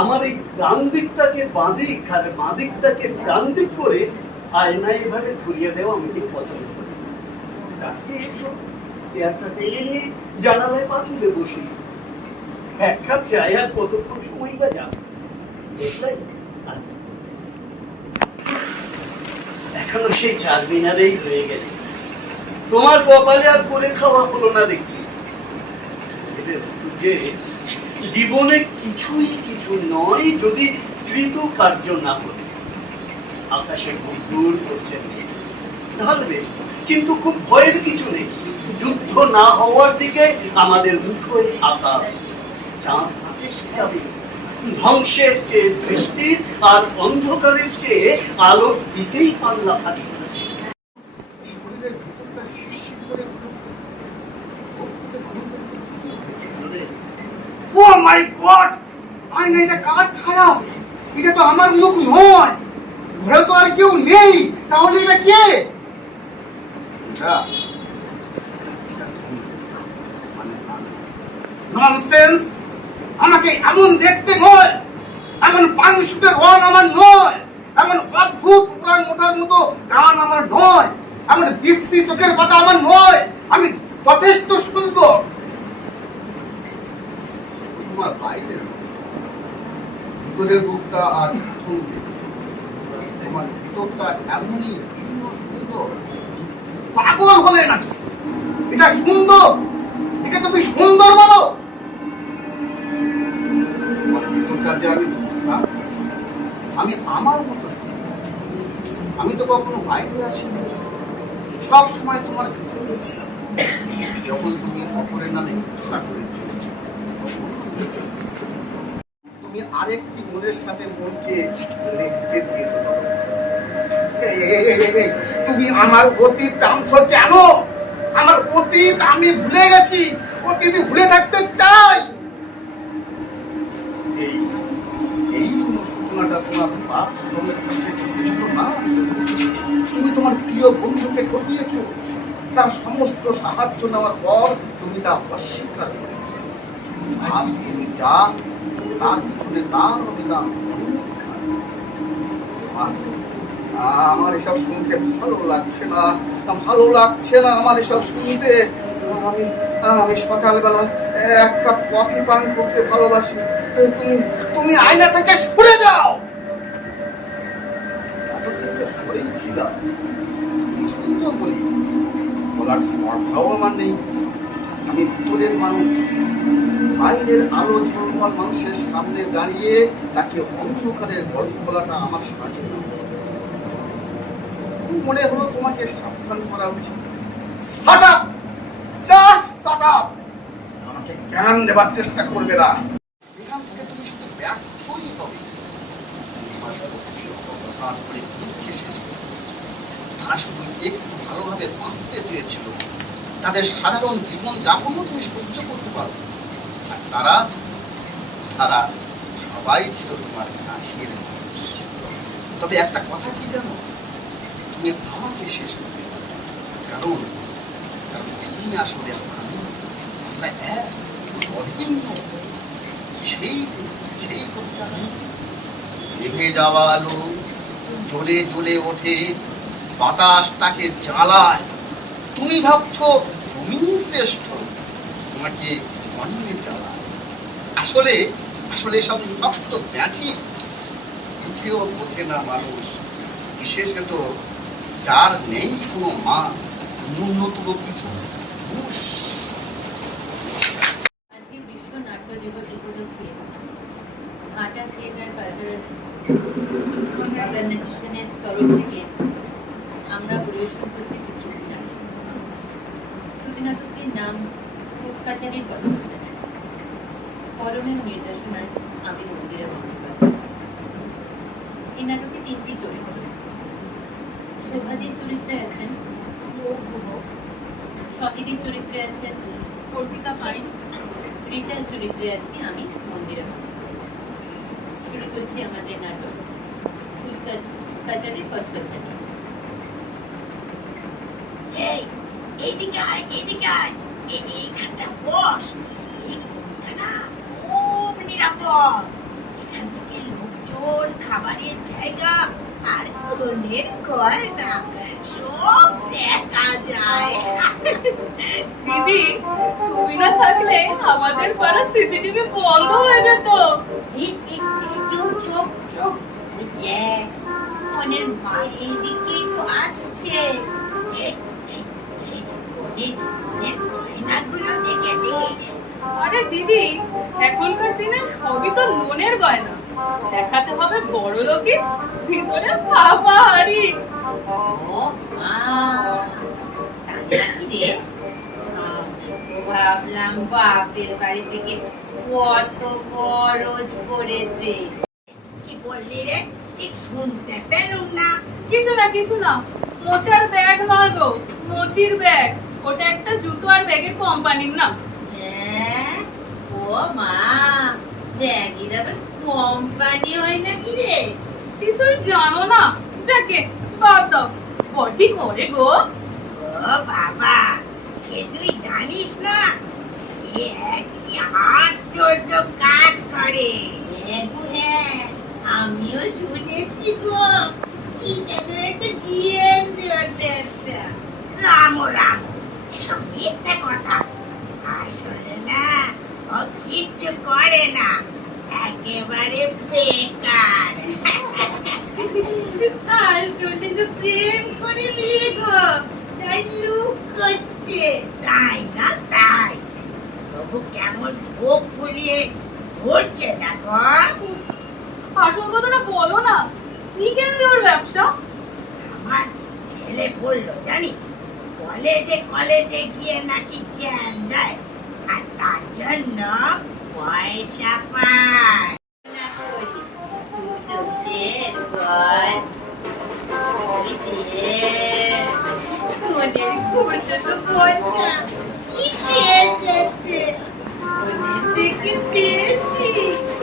আমার এই ডান দিকটাকে বাঁ দিক আর বাঁ দিকটাকে ডান দিক করে আয়নায় এভাবে ঘুরিয়ে দেওয়া আমি ঠিক পছন্দ করি। তাকে চেয়ারটা টেনে নিয়ে জানালায় পা তুলে বসি, এক কাপ চাই আর কতক্ষণ সময় বা যাবে। বুঝলেন? আচ্ছা, এখনো সেই চারমিনারেই রয়ে গেলে। তোমার কপালে আর করে খাওয়া হলো না দেখছি। যে জীবনে কিছুই কিছু নয় যদি কৃত কার্য না করে। আকাশে দূর করছে, ঢালবে, কিন্তু খুব ভয়ের কিছু নেই। যুদ্ধ না হওয়ার দিকে আমাদের মুঠোয় আকাশ। চাঁদ হাতে শেখাবে। ধ্বংসের চেয়ে সৃষ্টির আর অন্ধকারের চেয়ে আলোর দিকেই পাল্লা ভারী হচ্ছে। শরীরের ভিতরটা শিরশির করে ও মাই গড! আয়না, এটা কার ছায়া? এটা তো আমার মুখ নয়। ঘরে তো আর কেউ নেই, তাহলে এটা কে? ননসেন্স! আমাকে এমন দেখতে নয়, এমন পাংশুটের রং আমার নয়, এমন অদ্ভুত প্রাণ মোটার মতো গান আমার নয়, এমন বিশ্রী চোখের পাতা আমার নয়। আমি যথেষ্ট সুন্দর। তোমার বাইরের ভিতরের মুখটা আজ তোমার ভিতরটা এমনই সুন্দর। পাগল হলে নাকি? এটা সুন্দর? একে তুমি সুন্দর বলো? তোমার ভিতরটা যে আমি বুঝলাম, আমি আমার মতো, আমি তো কখনো বাইরে আসিনি, সব সময় তোমার ভিতরে ছিলাম। যখন তুমি অপরের নামে ঘোষণা করেছ, তুমি আরেকটি মনের সাথে মনকে রেখে দিয়েছ। তুমি আমার অতীত টানছো কেন? আমার অতীত আমি ভুলে গেছি, অতীত ভুলে থাকতে চাই। এই এই ঘটনাটা তোমার বাপ তোমার কাছে যথেষ্ট না। তুমি তোমার প্রিয় বন্ধুকে ঠকিয়েছ, তার সমস্ত সাহায্য নেওয়ার পর তুমি তা অস্বীকার করেছ। আজ তুমি যা, তার পিছনে তার অবদান অনেক। আমার এসব শুনতে ভালো লাগছে না, ভালো লাগছে না আমার এসব শুনতে। আমি আমি সকালবেলা এক কাপ কফি পান করতে ভালোবাসি। তুমি তুমি আয়না থেকে সরে যাও। সরেই ছিলাম, কিছুই তো বলি, বলার স্পর্ধাও আমার নেই। আমি ভিতরের মানুষ, বাইরের আলো ঝলমল মানুষের সামনে দাঁড়িয়ে তাকে অন্ধকারের গল্প বলাটা আমার সাজে না। মনে হলো তোমাকে সাবধান করা উচিত। Shut up, just shut up. আমাকে জ্ঞান দেবার চেষ্টা করবে না। এখান থেকে তুমি শুধু ব্যর্থই হবে। তারা শুধু একটু ভালোভাবে বাঁচতে চেয়েছিল, তাদের সাধারণ জীবন যাপনও তুমি সহ্য করতে পারো। আর তারা তারা সবাই ছিল তোমার কাছের মানুষ। তবে একটা কথা কি জানো, তুমি আমাকে শেষ করতে পারো, কারণ তুমি আসলে আমি এক অভিন্ন সেই কবিতা। জেগে যাওয়া আলো জ্বলে জ্বলে ওঠে, বাতাস তাকে জ্বালায়। তুমি ভাবছো তুমি শ্রেষ্ঠ, তোমাকে অন্যে জ্বালায়। আসলে আসলে সব শব্দ ব্যাচি, বুঝেও বোঝে না মানুষ, বিশেষত যার নেই কোনো মান, ন্যূনতম কিছু হুঁশ। আজকে বিশ্ব নাট্য দিবস উপলক্ষে ভাটা থিয়েটার কালচারাল অর্গানাইজেশনের তরফ থেকে আমরা পরিবেশন করছি একটি শ্রুতি নাটক। শ্রুতি নাটকটির নাম কোর্ট কাছারির কচকচারি। করণের নির্দেশনায় আমি মন্দিরে বন্দ্যোপাধ্যায়। এই নাটকে 3টি চরিত্র। শোভাদির চরিত্রে আছেন সহিদির চরিত্রে আছেন কর্পিতা পারি, রীতার চরিত্রে আছি আমি মন্দিরে। শুরু করছি আমাদের নাটক কাচারির কচকচারি। এইদিকে আয়, এইদিকে আয়, এইখানটা বস। এই কোণটা না খুব নিরাপদ। এখান থেকে লোকজন, খাবারের জায়গা আর কোণের গয়না সব দেখা যায়। দিদি তুমি না থাকলে আমাদের পাড়া সিসিটিভি বন্ধ হয়ে যেত। চুপ চুপ চুপ। কোণের মা এইদিকেই তো আসছে। গয়নাগুলো দেখেছিস? আরে দিদি, এখনকার দিনে সবই তো লোনের গয়না, দেখাতে হবে বড় লোকে, ভিতরে পাপা হারি। ও মা, রে ভাবলাম বাপের বাড়ি থেকে কত খরচ করেছে। কি বললি রে? ঠিক শুনতে পেলুম না। কিছু না, মোচার ব্যাগ নয় গো, মোচির ব্যাগ। ওটা একটা জুতো আর ব্যাগের কোম্পানির নাম। ও মা, ব্যাগের আবার কোম্পানি হয় নাকি রে? কিছুই জানো না? যাকে বাদ দাও, বডি করে গো। ও বাবা, সে তুই জানিস না? সে কি আশ্চর্য কাজ করে। হ্যাঁ, আমিও শুনেছি গো। কি যেন একটা জ্ঞান দেওয়ার চেষ্টা। রাম রাম, এসব মিথ্যে কথা। আসলে না, ও কিচ্ছু করে না, একেবারে বেকার। আসলে তো প্রেম করে বিয়ে গো, তাই লুক করছে। তাই না? তাই তবু কেমন ভোগ ফুলিয়ে ঘুরছে দেখো। আসল কথাটা বলো না, কি কেন ওর ব্যবসা? আমার ছেলে বললো জানিস, কলেজে কলেজে গিয়ে নাকি জ্ঞান দেয়, আর তার জন্য পয়সা পায়। না করি দোষের বল, মনের করছে তো বলটা কি খেয়েছে, মনের থেকে পেয়েছি।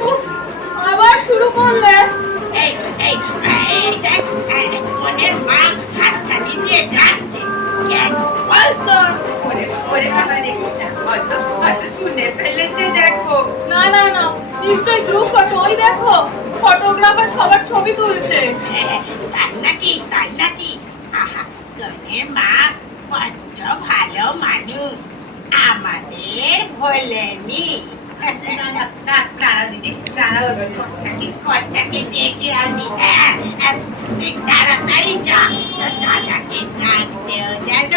উফ, আবার শুরু করলে। এই এই এই দেখ, মনের মা হাতছানি দিয়ে ডাকছে, কেন বলতো? ওরে ওরে বাবা দেখেছে, হয়তো হয়তো শুনে ফেলেছে, দেখো। না না না, নিশ্চয়ই গ্রুপ ফটো, ওই দেখো ফটোগ্রাফার সবার ছবি তুলছে। তাই নাকি, তাই নাকি? আহা, মনের মা বড্ড ভালো মানুষ, আমাদের ভোলেনি। কর্তাকে ডেকে আনি, ঠিক তাড়াতাড়ি যা, দাদাকে ডাকতেও যেন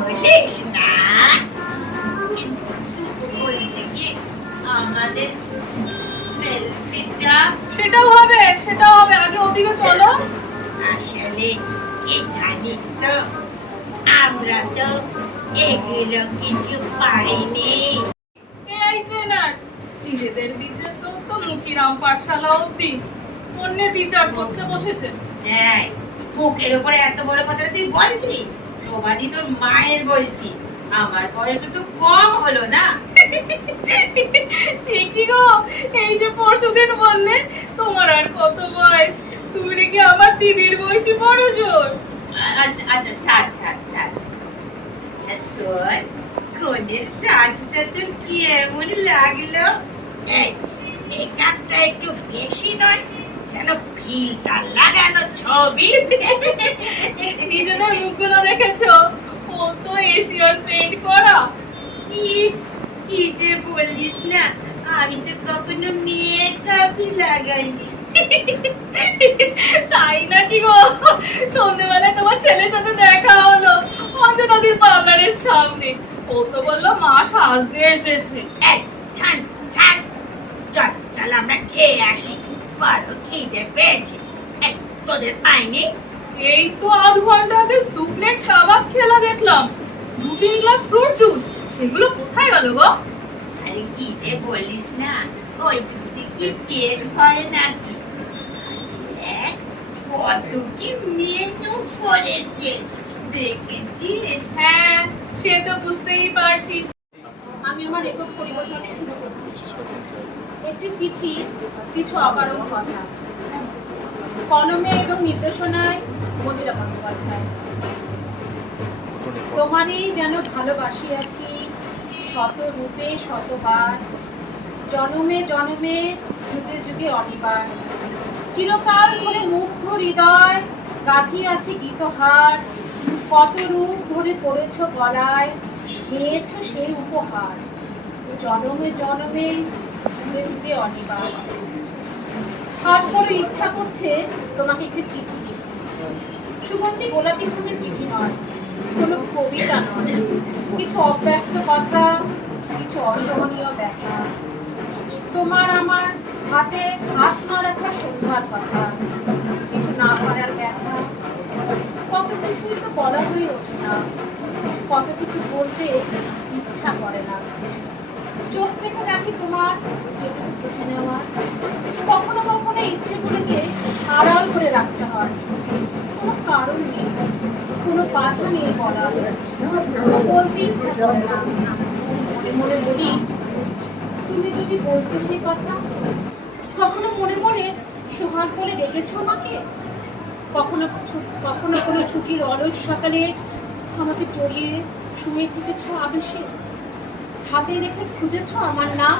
বলিস না। বলছে কি আমাদের সেলফিটা সেটাও হবে, সেটাও হবে, আগে ওদিকে চলো। আসলে কি জানিস তো, আমরা তো এগুলো কিছু পাইনি। এই ট্রেনার, নিজেদের বিচার তো তো মুচিরাম পাঠশালা অব্দি অন্যের বিচার করতে বসেছে। যাই, মুখের উপরে এত বড় কথাটা তুই বললি? শোভাদি তোর মায়ের বলছি, আমার বয়স তো কম হলো না। সে কি গো, এই যে পরশুদিন বললে তোমার আর কত বয়স, তুমি নাকি আমার দিদির বয়সী বড় জোর। আচ্ছা আচ্ছা, ছাড় ছাড় ছাড়। আচ্ছা শোন, কনের সাজটা তোর কি এমন লাগলো? এই মেকআপটা একটু বেশি নয়, যেন ফিল্টার লাগানো ছবি। নিজেদের মুখগুলো দেখেছো, ও তো এশিয়ান পেইন্ট করা। কি যে বলিস না, আমি তো কখনো মেকআপই লাগাইনি। তাই নাকি গো, সন্ধ্যেবেলায় তোমার ছেলের সাথে দেখা হলো অঞ্জনাদির পার্লারের সামনে, ও তো বললো মা সাজতে এসেছে। এই ছাড় ছাড়, চল চল আমরা খেয়ে আসি, বড় খিদে পেয়েছে। এই তোদের পাইনি? এই তো আধ ঘন্টা আগে 2 প্লেট কাবাব খেলা দেখলাম, 2-3 গ্লাস ফ্রুট জুস, সেগুলো কোথায় গেল গো? আরে কি যে বলিস না, ওই দুধে কি পেট ভরে নাকি? দেখ কত কি মেনু করেছে, দেখেছিস? হ্যাঁ, সে তো বুঝতেই পারছি। আমি আমার একক পরিবেশনাটি শুরু করছি। একটি চিঠি, কিছু অকারণ কথা, কলমে এবং নির্দেশনায় মন্দিরা বন্দ্যোপাধ্যায়। তোমারই যেন ভালোবাসিয়াছি শত রূপে শতবার, জনমে জনমে যুগে যুগে অনিবার, চিরকাল ধরে মুগ্ধ হৃদয় গাঁথিয়াছি গীতহার, কত রূপ ধরে পড়েছ গলায়, নিয়েছ সেই উপহার, জনমে জনমে যুগে যুগে অনিবার। আজ বড় ইচ্ছা করছে তোমাকে একটি চিঠি লিখি, সুগন্ধি গোলাপি ফুলের চিঠি নয়, কোনো কবিতা নয়, কিছু অব্যক্ত কথা, কিছু অসহনীয় ব্যথা, তোমার আমার হাতে হাত না রাখা সন্ধ্যার কথা, কিছু না পারার ব্যথা। কত কিছুই তো বলা হয়ে ওঠে না, কত কিছু বলতে ইচ্ছা করে না। চোখ রেখে রাখি তোমার যেটুকু বুঝে নেওয়ার, কখনো কখনো ইচ্ছেগুলোকে আড়াল করে রাখতে হয়, কোনো কারণ নেই, কোনো বাধা নেই বলার, কোনো বলতে ইচ্ছা করে না। মনে মনে বলি, তুমি যদি বলতে সেই কথা। কখনো মনে মনে সোহাগ বলে ডেকেছো আমাকে, কখনো কখনো কোনো ছুটির অলস সকালে আমাকে জড়িয়ে শুয়ে থেকেছ আবেশে, হাতে রেখে খুঁজেছ আমার নাম।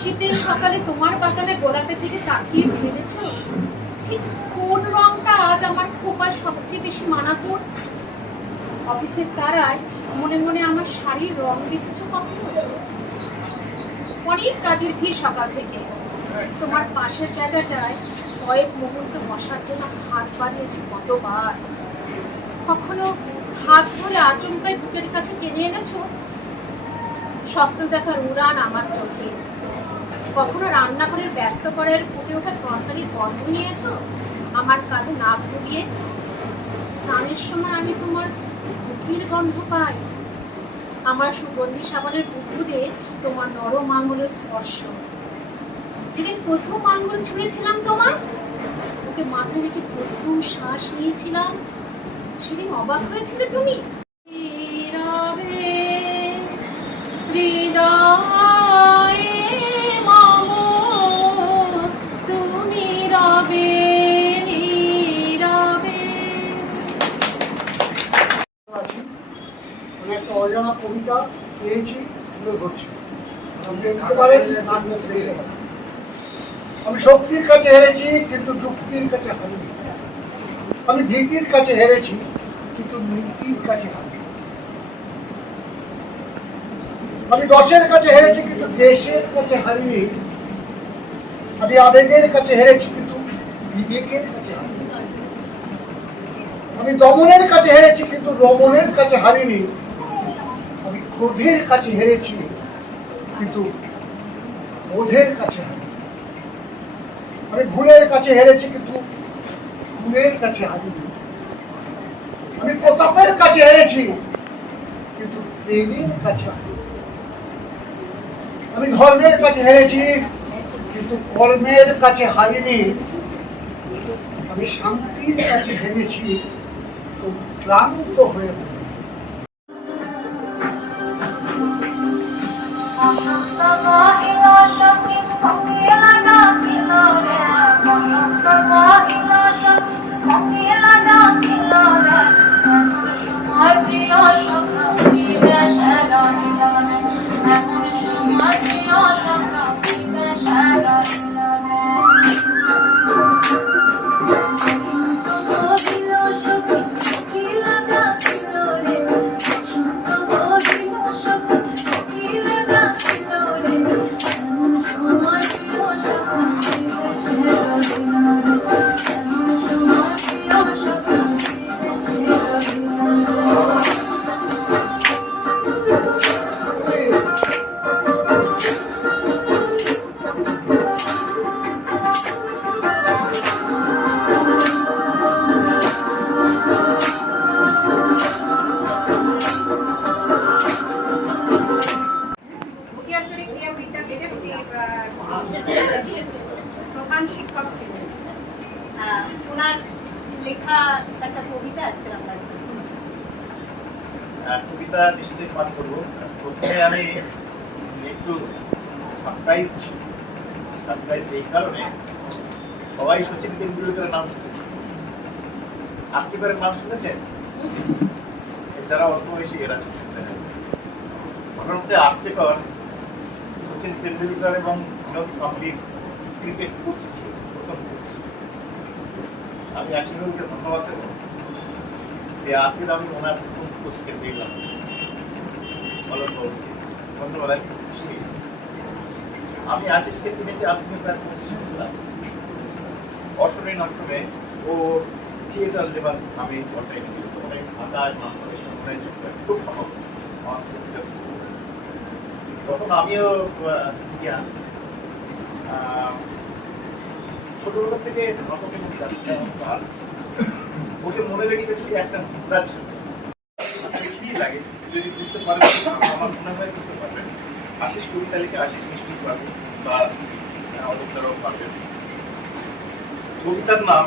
শীতের সকালে তোমার বাগানে গোলাপের দিকে তাকিয়ে ভেবেছ ঠিক কোন রংটা আজ আমার খোপায় সবচেয়ে বেশি মানাতো। অফিসের তারায় মনে মনে আমার শাড়ির রং বেছেছ কখনো। অনেক কাজের ভিড় সকাল থেকে, তোমার পাশের জায়গাটায় কয়েক মুহূর্ত বসার জন্য হাত বাড়িয়েছি কতবার। কখনো হাত ধরে আচমকায় বুকের কাছে টেনে এনেছো, স্বপ্ন দেখার উড়ান আমার চোখে। কখনো রান্নাঘরের ব্যস্ত করার ফুটে ওঠা তরকারির গন্ধ নিয়েছো আমার কাঁধে না ঘুরিয়ে। স্নানের সময় আমি তোমার মুখের গন্ধ পাই, আমার সুগন্ধি সাবানের বুদবুদে তোমার নরম আঙুলের স্পর্শ। যেদিন প্রথম আঙুল ছুঁয়েছিলাম তোমার, ওকে মাথায় রেখে প্রথম শ্বাস নিয়েছিলাম, সেদিন অবাক হয়েছিলে তুমি। নীরবে হৃদয়ে মম, তুমি রবে নীরবে। আছি মানে একটা অজানা কবিতা পেয়েছি, তুলে ধরছি। আমি শক্তির কাছে হেরেছি কিন্তু যুক্তির কাছে হারিনি, আমি ভীতির কাছে হেরেছি কিন্তু নীতির কাছে হারিনি, আমি দশের কাছে হেরেছি কিন্তু দেশের কাছে হারিনি, আমি আবেগের কাছে হেরেছি কিন্তু বিবেকের কাছে হারিনি, আমি দমনের কাছে হেরেছি কিন্তু রমণের কাছে হারিনি, আমি ক্রোধের কাছে হেরেছি কিন্তু বোধের কাছে হারিনি, আমি ভুলের কাছে হেরেছি কিন্তু গুণের কাছে হারিনি, আমি প্রতাপের কাছে হেরেছি কিন্তু প্রেমের কাছে হারিনি, আমি ধর্মের কাছে হেরেছি কিন্তু কর্মের কাছে হারিনি, আমি শান্তির কাছে হেরেছি তো ক্লান্ত হয়ে পড়ি। প্রধান শিক্ষক ছিলেন, ওনার লেখা একটা কবিতা আছে আপনার। কবিতা নিশ্চয়ই পাঠ করবো। প্রথমে আমি একটু সারপ্রাইজ এই কারণে, সবাই সচিন তেন্ডুলকরের নাম শুনেছে, আর্চিবারের নাম শুনেছেন? যারা অল্প বয়সী এরা শুনেছেন। মনে হচ্ছে আর্চিবার সচিন তেন্ডুলকর এবং বিনোদ কাম্বলি ক্রিকেট কোচ ছিল, প্রথম কোচ। আমি আশীর্বাদকে ধন্যবাদ দেব যে আজকের আমি ওনার প্রথম কোচকে দেখলাম। ধন্যবাদ, খুশি। আমি আশিসকে চিনেছি আজ থেকে প্রায় 25 বছর আগে। অশরী নাট্যমে ও থিয়েটার লেবার আমি বসাই নিয়েছিল, তো অনেক ঢাকায় নাটকের সঙ্গে খুব সম্ভব আমার স্মৃতিতে। তখন আমিও ছোটবেলা থেকে নাটকের মধ্যে আর ওকে মনে রেখেছে শুধু একটা মুদ্রার জন্য। কি লাগে যদি বুঝতে পারেন, আমার মনে হয় বুঝতে পারবেন। আশিস কবিতা লিখে আশিস নিশ্চয়ই পারবে বা অলোকদারও পারবেন। কবিতার নাম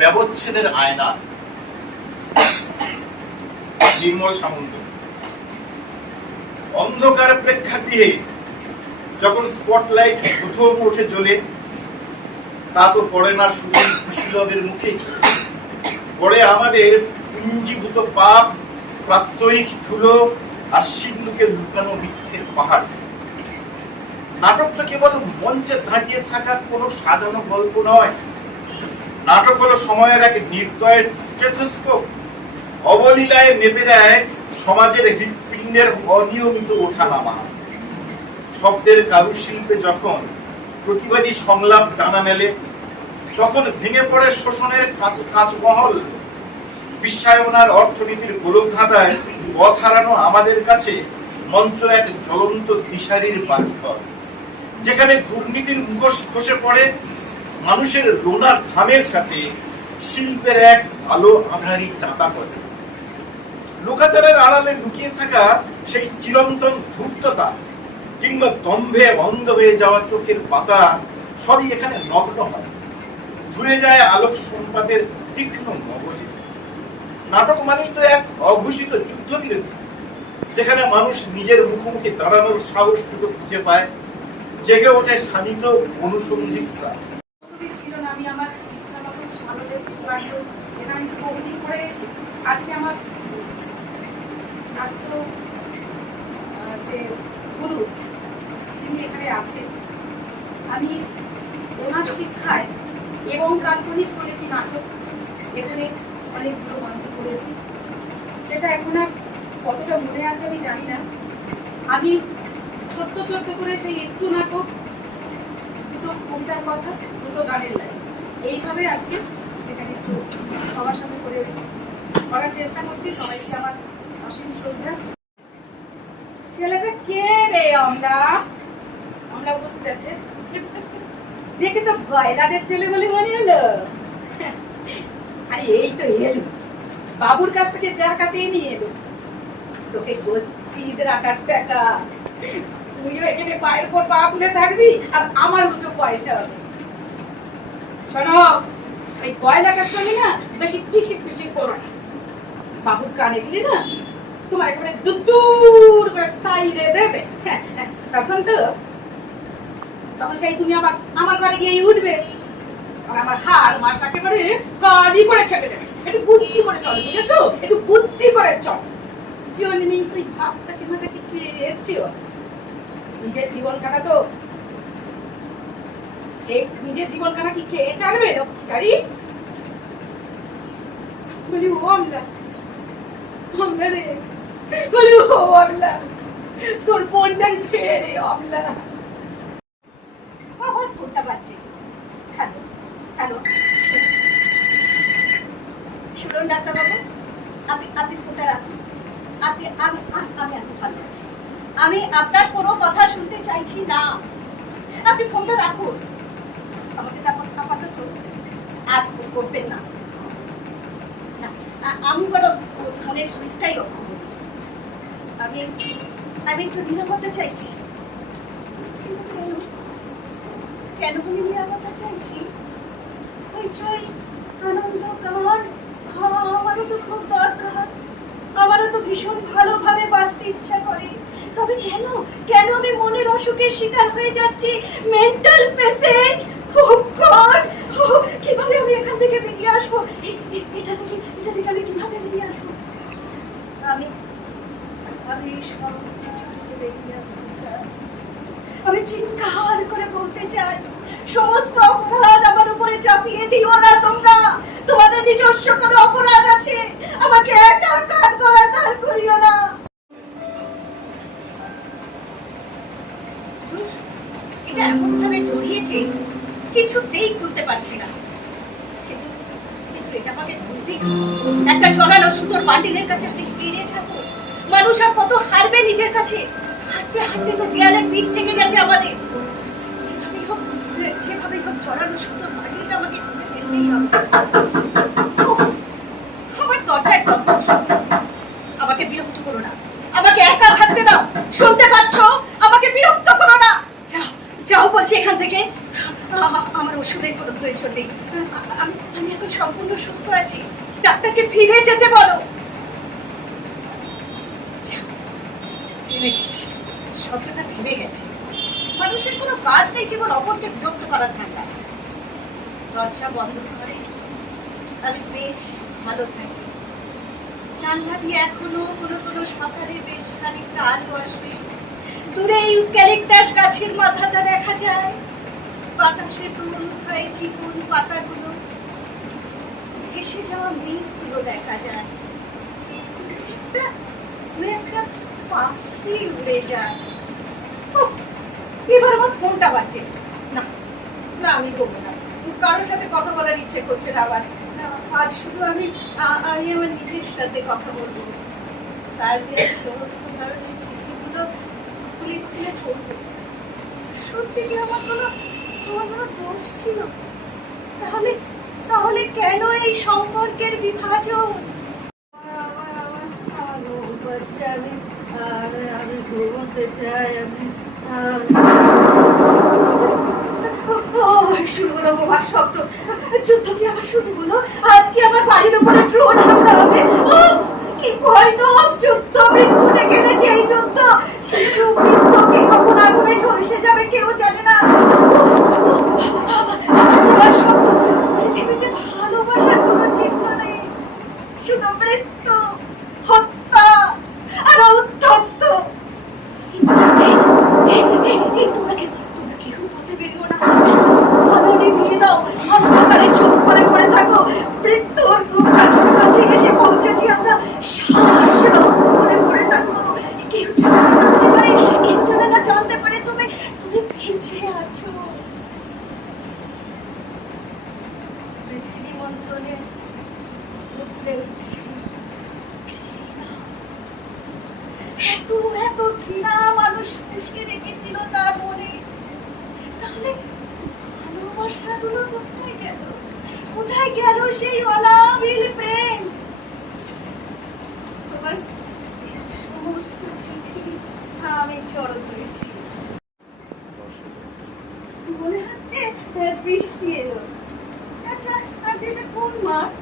ব্যবচ্ছেদের আয়না, নির্মল সামন্ত। অন্ধকার প্রেক্ষাগৃহে যখন স্পটলাইট প্রথম উঠে জ্বলে, তা তো পড়ে না শুধু কুশীলবের মুখে, পড়ে আমাদের পুঞ্জীভূত পাপ, প্রাত্যহিক ধুলো আর সিন্ধুকে লুকানো মিথ্যের পাহাড়। নাটক তো কেবল মঞ্চে দাঁড়িয়ে থাকার কোনো সাজানো গল্প নয়। নাটক হলো সময়ের এক নির্দয়ের স্টেথোস্কোপ, অবলীলায় মেপে দেয় সমাজের হৃৎপিণ্ডের অনিয়মিত ওঠানামা। শব্দের কারুশিল্পে যখন প্রতিবাদী সংলাপ টানা মেলে, তখন ভেঙে পড়ে শোষণের কাঁচমহল। বিশ্বায়নার অর্থনীতির গোলকধাঁধায় পথ হারানো আমাদের কাছে মঞ্চ এক জ্বলন্ত দিশারির বাতিঘর, যেখানে দুর্নীতির মুখোশ খসে পড়ে মানুষের লোনার ঘামের সাথে শিল্পের এক আলো আঁধারি চাঁদা পড়ে। লুকাচারের আড়ালে লুকিয়ে থাকা সেই চিরন্তন ধূর্ততা কিংবা দম্ভে অন্ধ হয়ে যাওয়া চোখের পাতা সবই এখানে নগ্ন হয়, ধুয়ে যায় আলোক সম্পাতের তীক্ষ্ণ মগজে। নাটক মানেই তো এক অঘোষিত যুদ্ধবিরতি, যেখানে মানুষ নিজের মুখোমুখি দাঁড়ানোর সাহসটুকু খুঁজে পায়, জেগে ওঠে শানিত অনুসন্ধিৎসা। ছিল না, আমি আমার ইচ্ছা মতো ভালোদের গাড়িও সেখানে একটু কমিটি করে গেছি। আজকে আমার নাট্য যে গুরু তিনি এখানে আছেন, আমি ওনার শিক্ষায় এবং কাল্পনিক বলে কি নাটক এখানে অনেকগুলো মঞ্চ করেছি। সেটা এখন আর কতটা মনে আছে আমি জানি না। আমি ছোট্ট ছোট্ট করে সেই একটু নাটক, দুটো কবিতার কথা, দুটো গানের লাইন, এইভাবে আজকে সেখানে একটু সবার সাথে করে করার চেষ্টা করছি। সবাইকে আমার অসীম শ্রদ্ধা। ছেলেটা কে রে? অমলা অমলা উপস্থিত আছে। দেখে তো গয়লাদের ছেলে বলে মনে হলো। আরে এই তো এলো, বাবুর কাছ থেকে যার কাছে নিয়ে এলো। তোকে গচ্ছিত রাখার টাকা, তুইও এখানে পায়ের পর পা তুলে থাকবি আর আমার দুটো পয়সা হবে। শোনো, এই গয়লাটার সঙ্গে না বেশি কৃষি কৃষি করো না। বাবুর কানে গেলে না তোমার একেবারে দূর করে তাইরে দেবে। তখন সেই তুমি আবার আমার ঘরে গিয়ে উঠবে আর আমার হাড় মাস একেবারে গাড়ি করে ছেড়ে দেবে। একটু বুদ্ধি করে চল, বুঝেছো? একটু বুদ্ধি করে চল। জীবনে তুই ভাবটাকে মাথাকে কিনে যাচ্ছিও। নিজের জীবন কাটা তো নিজের জীবন কাটা কি খেয়ে চালবে লক্ষ্মীচারি? বলি ও অমলা, অমলা রে, বলি ও অমলা, তোর বোনটাই খেয়ে রে অমলা। আমার ফোনটা বাজছে। হ্যালো হ্যালো, শুনুন ডাক্তারবাবু, আপনি ফোনটা রাখুন। আমি এত ভালো আছি, আমি আপনার কোনো কথা শুনতে চাইছি না। আপনি ফোনটা রাখুন। আমাকে তারপর আপাতত আর ফোন করবেন না। আমি বরং ফোনের সুইচটাই অফ করব। আমি একটু নিরাপত্তা চাইছি। কেন আমি নিরাপত্তা চাইছি? হইচই, আনন্দ, গান আমারও তো খুব দরকার। আমারও তো ভীষণ ভালোভাবে বাঁচতে ইচ্ছা করে। তবে কেন আমি মনের অসুখের শিকার হয়ে যাচ্ছি? Mental patient. ও গড, কিভাবে আমি এখান থেকে বেরিয়ে আসবো? এটা থেকে আমি কিভাবে বেরিয়ে আসবো? আমি সব কিছু থেকে বেরিয়ে আসতে চাই। আমি চিৎকার করে বলতে চাই, সমস্ত অপরাধ আমার উপরে চাপিয়ে দিও না তোমরা। তোমাদের নিজস্ব কোনো অপরাধ আছে, আমাকে একা কার করা তার করিও না। এটা এমন ভাবে জড়িয়েছে কিছুতেই খুলতে পারছি না। কিন্তু এটা আমাকে খুলতেই হবে। একটা জড়ানো সুতোর বান্ডিলের কাছে ফিরে যাবো। মানুষ আর কত হারবে নিজের কাছে? হাঁটতে হাঁটতে তো দেয়ালের পিঠ থেকে গেছে আমাদের। যেভাবেই হোক জড়ানো সুতোর বান্ডিলটা আমাকে খুলে ফেলতেই হবে। আমার দরজায় আমাকে বিরক্ত করো না, আমাকে একা থাকতে দাও। শুনতে পাচ্ছ? আমাকে বিরক্ত করো না। যাও বলছি এখান থেকে। আমার ওষুধের কোনো প্রয়োজন নেই। আমি এখন সম্পূর্ণ সুস্থ আছি। ডাক্তারকে ফিরে যেতে বলো। থেমে গেছি, শব্দটা থেমে গেছে। মানুষের কোনো কাজ নেই, কেবল অপরকে বিরক্ত করার ধান্দা। দরজা বন্ধ করে আমি বেশ ভালো থাকি। জানলা দিয়ে এখনো কোনো সকালে বেশ খানিকটা আলো আসবে। দূরে ইউক্যালিপটাস গাছের মাথাটা দেখা যায়। বাতাসে দুল খায় চিকন পাতাগুলো। ভেসে যাওয়া মেঘগুলো দেখা যায়। দু একটা পাখি উড়ে যায়। এবার আমার ফোনটা বাজছে। না, আমি করবো না। কারোর সাথে কথা বলার ইচ্ছে করছে না আবার। আজ শুধু আমি আমার নিজের সাথে কথা বলবো। তার সমস্ত ধরনের চিঠিগুলো খুলে খুলে পড়বো। সত্যি কি আমার কোনো দোষ ছিল? তাহলে কেন এই সম্পর্কের বিভাজন? ঘুমোতে চাই আমি। শুরু হলো বোমার শব্দ। যুদ্ধ কি আবার শুরু হলো? আজকে আমার বাড়ির উপরে ড্রোন হামলা হবে। কি ভয়ানক যুদ্ধ! মৃত্যু ডেকে এনেছে এই যুদ্ধ। শিশু মৃত্যুকে কখন আগুনে ঝলসে যাবে কেউ জানে না। বোমার শব্দ। পৃথিবীতে ভালোবাসার কোনো চিহ্ন নেই, শুধু মৃত্যু, হত্যা আর উত্তপ্ত। তোমরা কেউ পথে বেরিও না, আলো নিভিয়ে দাও, অন্ধকারে চুপ করে পড়ে থাকো। মৃত্যুর খুব কাছাকাছি এসে পৌঁছেছি আমরা, শ্বাসরোধ করে পড়ে থাকো। কেউ যেন না জানতে পারে, কেউ যেন না জানতে পারে তুমি বেঁচে আছো। পৃথিবী মন্ত্রণে উঠে উঠছে এত এত ঘৃণা মানুষ পুষকে রেখেছিল তার মনে। তাহলে ভালোবাসাগুলো কোথায় গেল? কোথায় গেল সেই অনাবিল প্রেম? তোমার সমস্ত চিঠি আমি জড়ো ধরেছি। মনে হচ্ছে বৃষ্টি এলো। আচ্ছা, আজ এটা কোন মাস?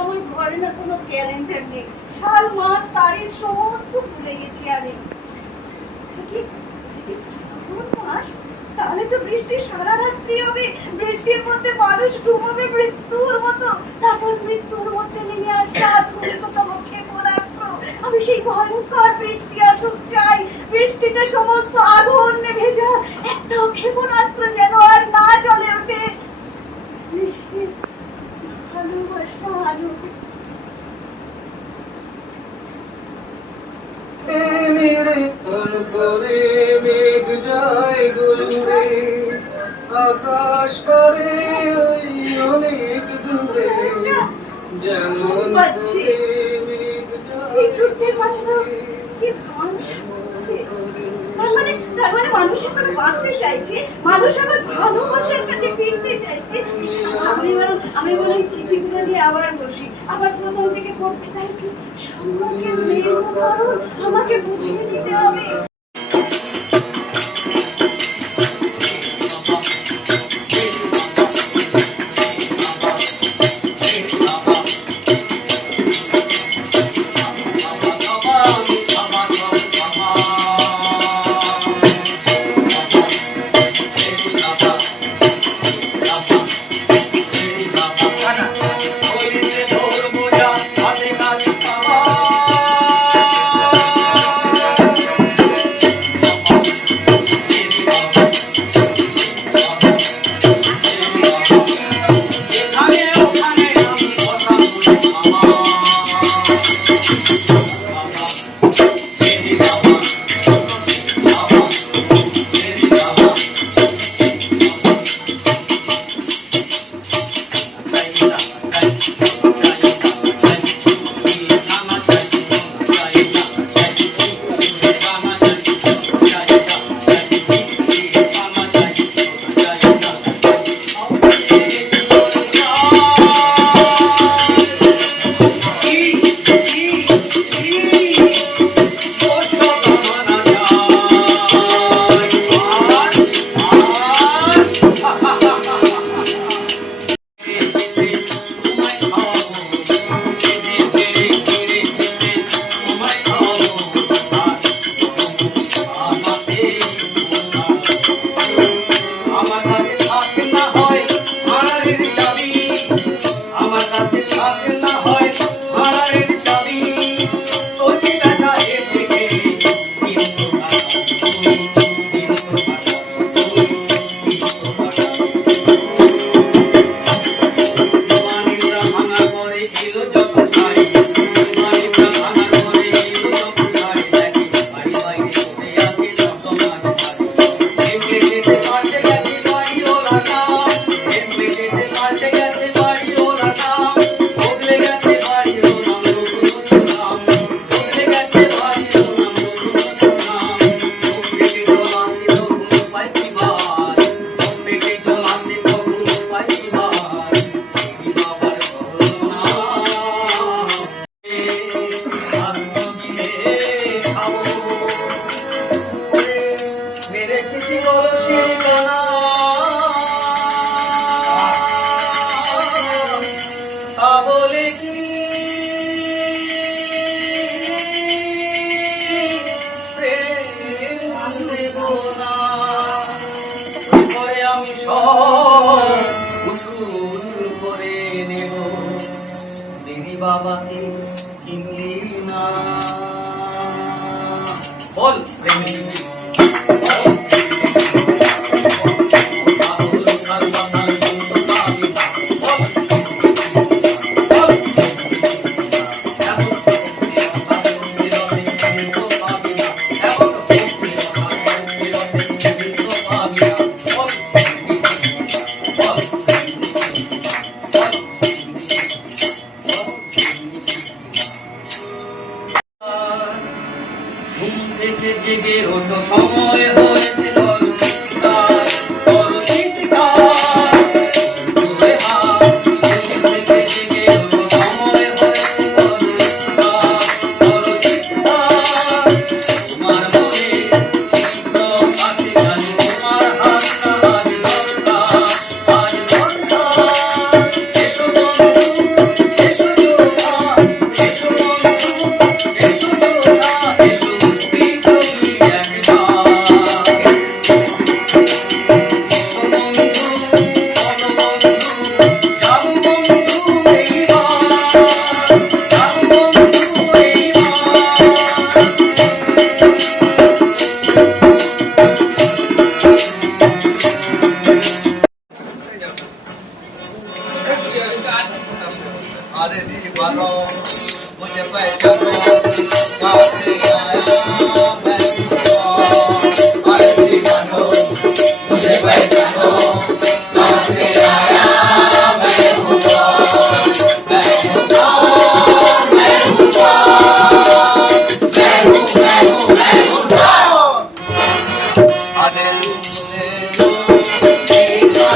আমার ঘরে না কোনো ক্যালেন্ডার নেই, সাল মাস তারিখ সমস্ত ভুলে গেছি আমি। শ্রাবণ মাস? তাহলে তো বৃষ্টি সারা রাত্রি হবে, বৃষ্টির মধ্যে মানুষ ঘুমাবে মৃত্যুর মতো, তারপর মৃত্যুর মধ্যে নেমে আসবে আধুনিকতম ক্ষেপণাস্ত্র। আমি সেই ভয়ঙ্কর বৃষ্টি আসুক চাই, বৃষ্টিতে সমস্ত আগুন নেভে যা, একটাও ক্ষেপণাস্ত্র যেন আর না জ্বলে ওঠে। বৃষ্টি ভালোবাসা আলো। মেঘ যায় দূরে, আকাশ করে ওই অনেক দূরে, যেমন এই যুদ্ধের মাঝে কি গান শুনছে? তার মানে মানুষ এখন বাঁচতে চাইছে, মানুষ আবার ভালোবাসার কাছে ফিরতে চাইছে। আমি বরং চিঠিগুলো নিয়ে আবার বসি, আবার প্রথম থেকে পড়তে থাকি। সম্মুখের মেঘ ধরুন, আমাকে বুঝিয়ে দিতে হবে। আমি সব উসুল করে নেব দিদি বাবাকে কিনলি না বল প্রেমিক ঘুম থেকে জেগে ওঠো সময় হয়েছে अरे दीवानो मुझे पहचानो काफी आया मैं अरे दीवानो मुझे पहचानो काफी आया मैं हूँ अरे तुमने जो देखा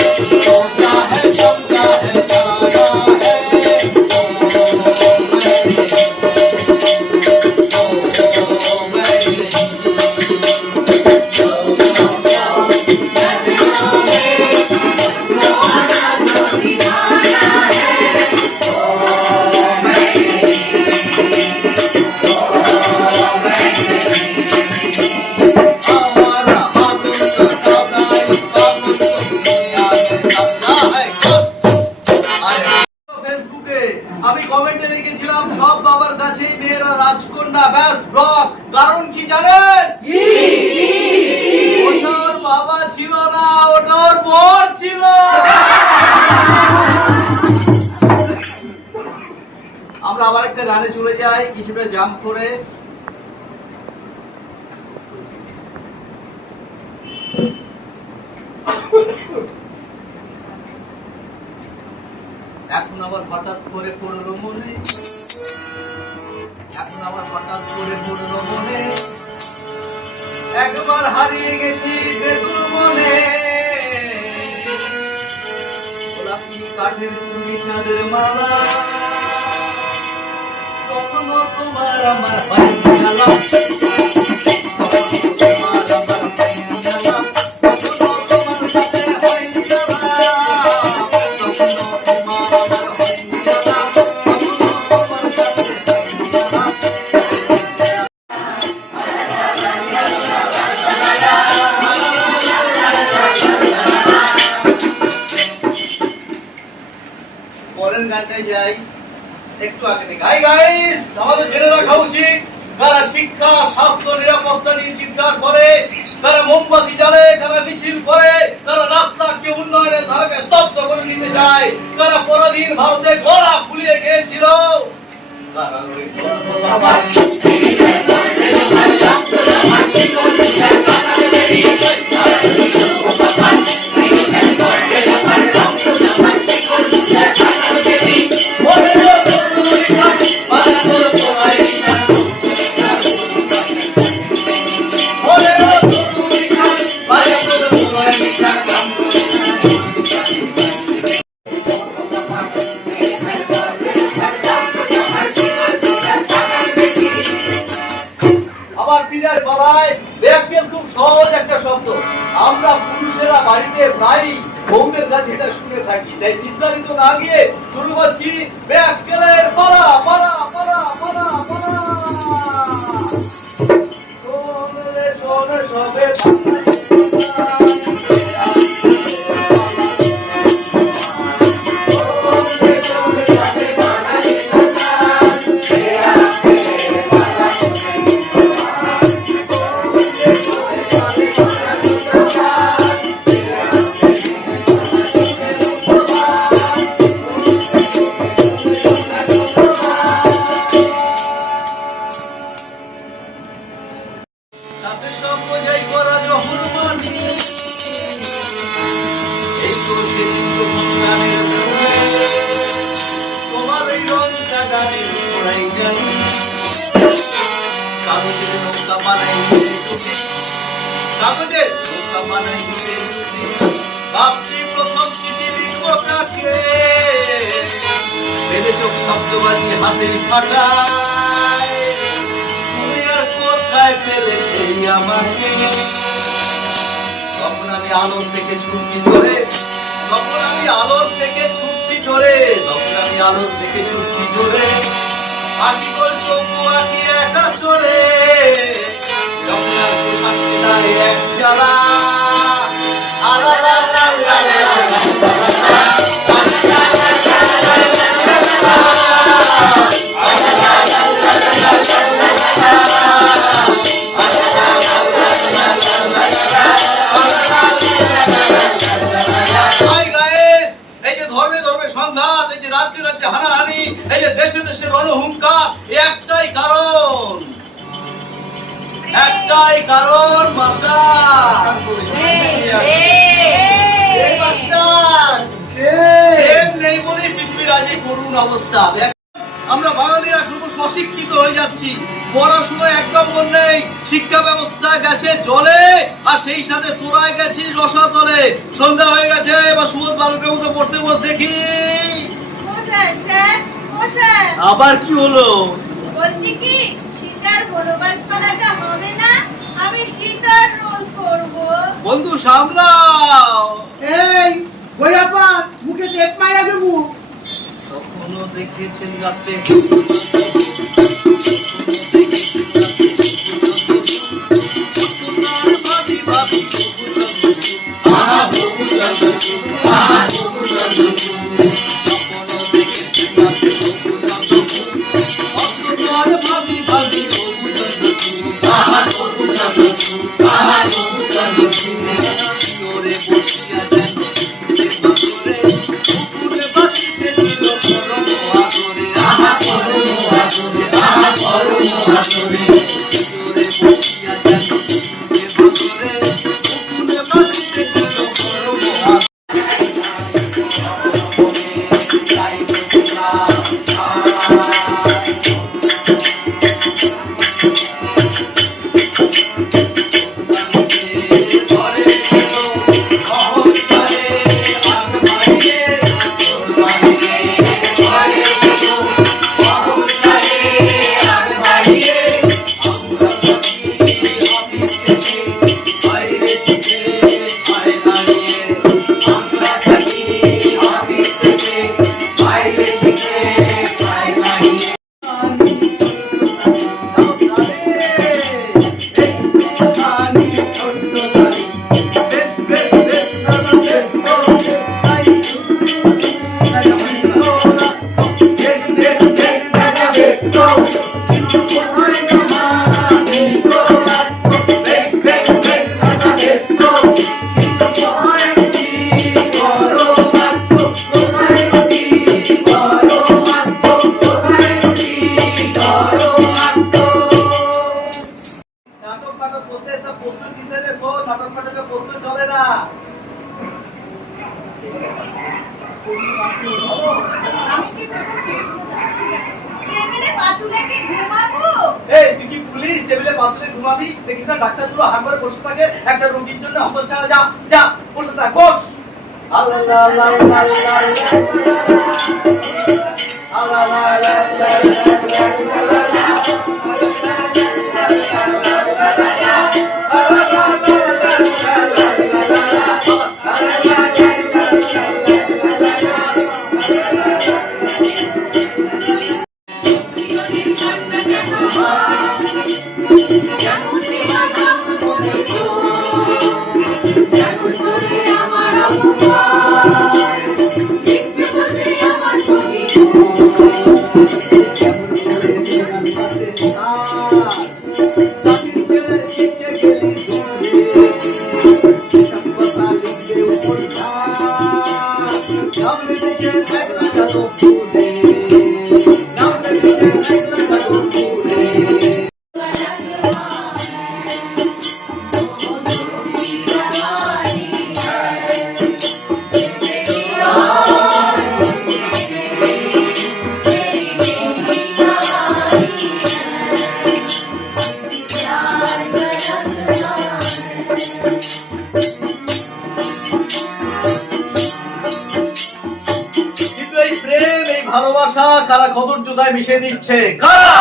है सोचा है समझा है जाना है আমি কমেন্টে লিখেছিলাম সব বাবার কাছেই মেয়েরা রাজকন্যা ব্যাস ব্লক কারণ কি জানেন ওটার বাবা ছিল না ওটার বর ছিল আমরা আবার একটা গানে চলে যাই কিছুটা জাম্প করে এখন আবার হঠাৎ করে পড়লো মনে একবার হারিয়ে গেছি দেখুন মনে গোলাপি কাঠের চুড়ি চাঁদের মালা কখনো তোমার আমার হয়নি খেলা পরের গানটায় যাই একটু আগে থেকে হাই গাইস আমাদের জেনে রাখা উচিত কারা শিক্ষা স্বাস্থ্য নিরাপত্তা নিয়ে চিন্তা করে কারা মোমবাতি জ্বালে কারা মিছিল করে কারা রাস্তাকে উন্নয়নের ধারাকে স্তব্ধ করে দিতে চায় কারা পরাধীন ভারতে গলা ফুলিয়ে গিয়েছিল কারা আবার পিড়ার গলায় ব্যাকবেল খুব সহজ একটা শব্দ আমরা পুরুষেরা বাড়িতে প্রায় বউদের কাছে এটা শুনে থাকি তাই বিস্তারিত না গিয়ে শুরু করছি ব্যাকবেলের পালা পালা পালা পালা পালা শোনে শোনে সবে তো সেদিন প্রথম গানের সুরে তোমার ওই রংটা গানের পড়াই গেল কাগজের নৌকা বানাই নিতে তুমি কাগজের নৌকা বানাই নিতে তুমি ভাবছি প্রথম চিঠি লিখবো কাকে বেঁধে চোখ শব্দবাজি হাতের ফাটায় তুমি আর কোথায় পেলে সেই আমাকে তখন আমি আলোর থেকে ছুটছি ধরে তখন আমি আলোর থেকে ছুটছি ধরে তখন আমি আলোর থেকে ছুটছি ধরে আঁকি গোল চৌকো আঁকি একা চড়ে যখন আর পোষাচ্ছি না রে এক জ্বালা আলা লা লা লা লা এই যে ধর্মে ধর্মে সংঘাত এই যে রাজ্যে রাজ্যে হানাহানি এই যে দেশে দেশে রণহুঙ্কার একটাই কারণ মাস্টার প্রেম নেই বলে পৃথিবীর আজ এই করুণ অবস্থা আমরা বাঙালিরা খুব অশিক্ষিত হয়ে যাচ্ছি পড়াশোনা একদম মন নেই শিক্ষা ব্যবস্থা গেছে জলে আর সেই সাথে তোরাই গেছিস রসাতলে সন্ধ্যা হয়ে গেছে এবার সুবোধ বালকের মতো পড়তে বস দেখি আবার কি হলো বলছি কি সীতার বনবাস পালাটা হবে না আমি সীতার রোল করব বন্ধু সামলাও এই গোয়াপা মুখে টেপ মারা দেবো। কখনো দেখেছেন রাত্রে ভাবি ভাবি ভাবি ভাবি ওরে বসিয়া যেন পুকুরে বাঁচিতে দিল পরম আদরে ওরে বসিয়া যেন পুকুরে বাঁচিতে দিল পরম আদরে ঘুমাবি দেখিস না ডাক্তারগুলো হাঁ করে বসে থাকে একটা রোগীর জন্য হতচ্ছাড়া যা যা বসে থাক বস আল্লাহ আল্লাহ ভাষা কারা খবরযোদ্ধায় মিশিয়ে দিচ্ছে? কারা?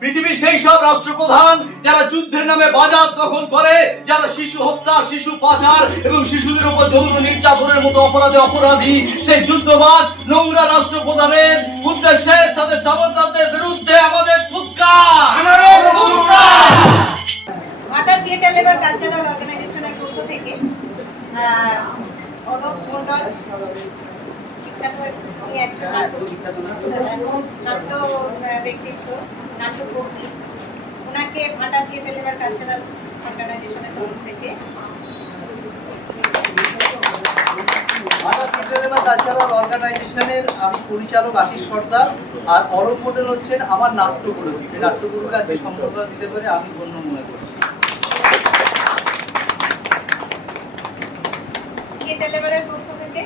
পৃথিবীর সেই সব রাষ্ট্রপ্রধান যারা যুদ্ধের নামে বাজার দখল করে, যারা শিশু হত্যা, শিশু পাচার এবং শিশুদের উপর যৌন নির্যাতনের মতো অপরাধে অপরাধী, সেই যুদ্ধবাজ নোংরা রাষ্ট্রপ্রধানের উদ্দেশ্যে তাদের দাবদারদের বিরুদ্ধে আমাদের ভাটা থিয়েটার লেবার কালচারাল অর্গানাইজেশনের পক্ষ থেকে অলোক মন্ডল নাট্য ব্যক্তিত্ব, নাট্যকর্মী, ওনাকে ভাটা থিয়েটার লেবার কালচারাল অর্গানাইজেশনের তরফ থেকে কালচারাল অর্গানাইজেশনের আমি পরিচালক আশিস সর্দার, আর অলোক মন্ডল হচ্ছেন আমার নাট্যগুরু। এই নাট্যগুরুকে আজকে সম্বর্ধনা দিতে পারে আমি ধন্য মনে করছি। থিয়েটার লেবারের পক্ষ থেকে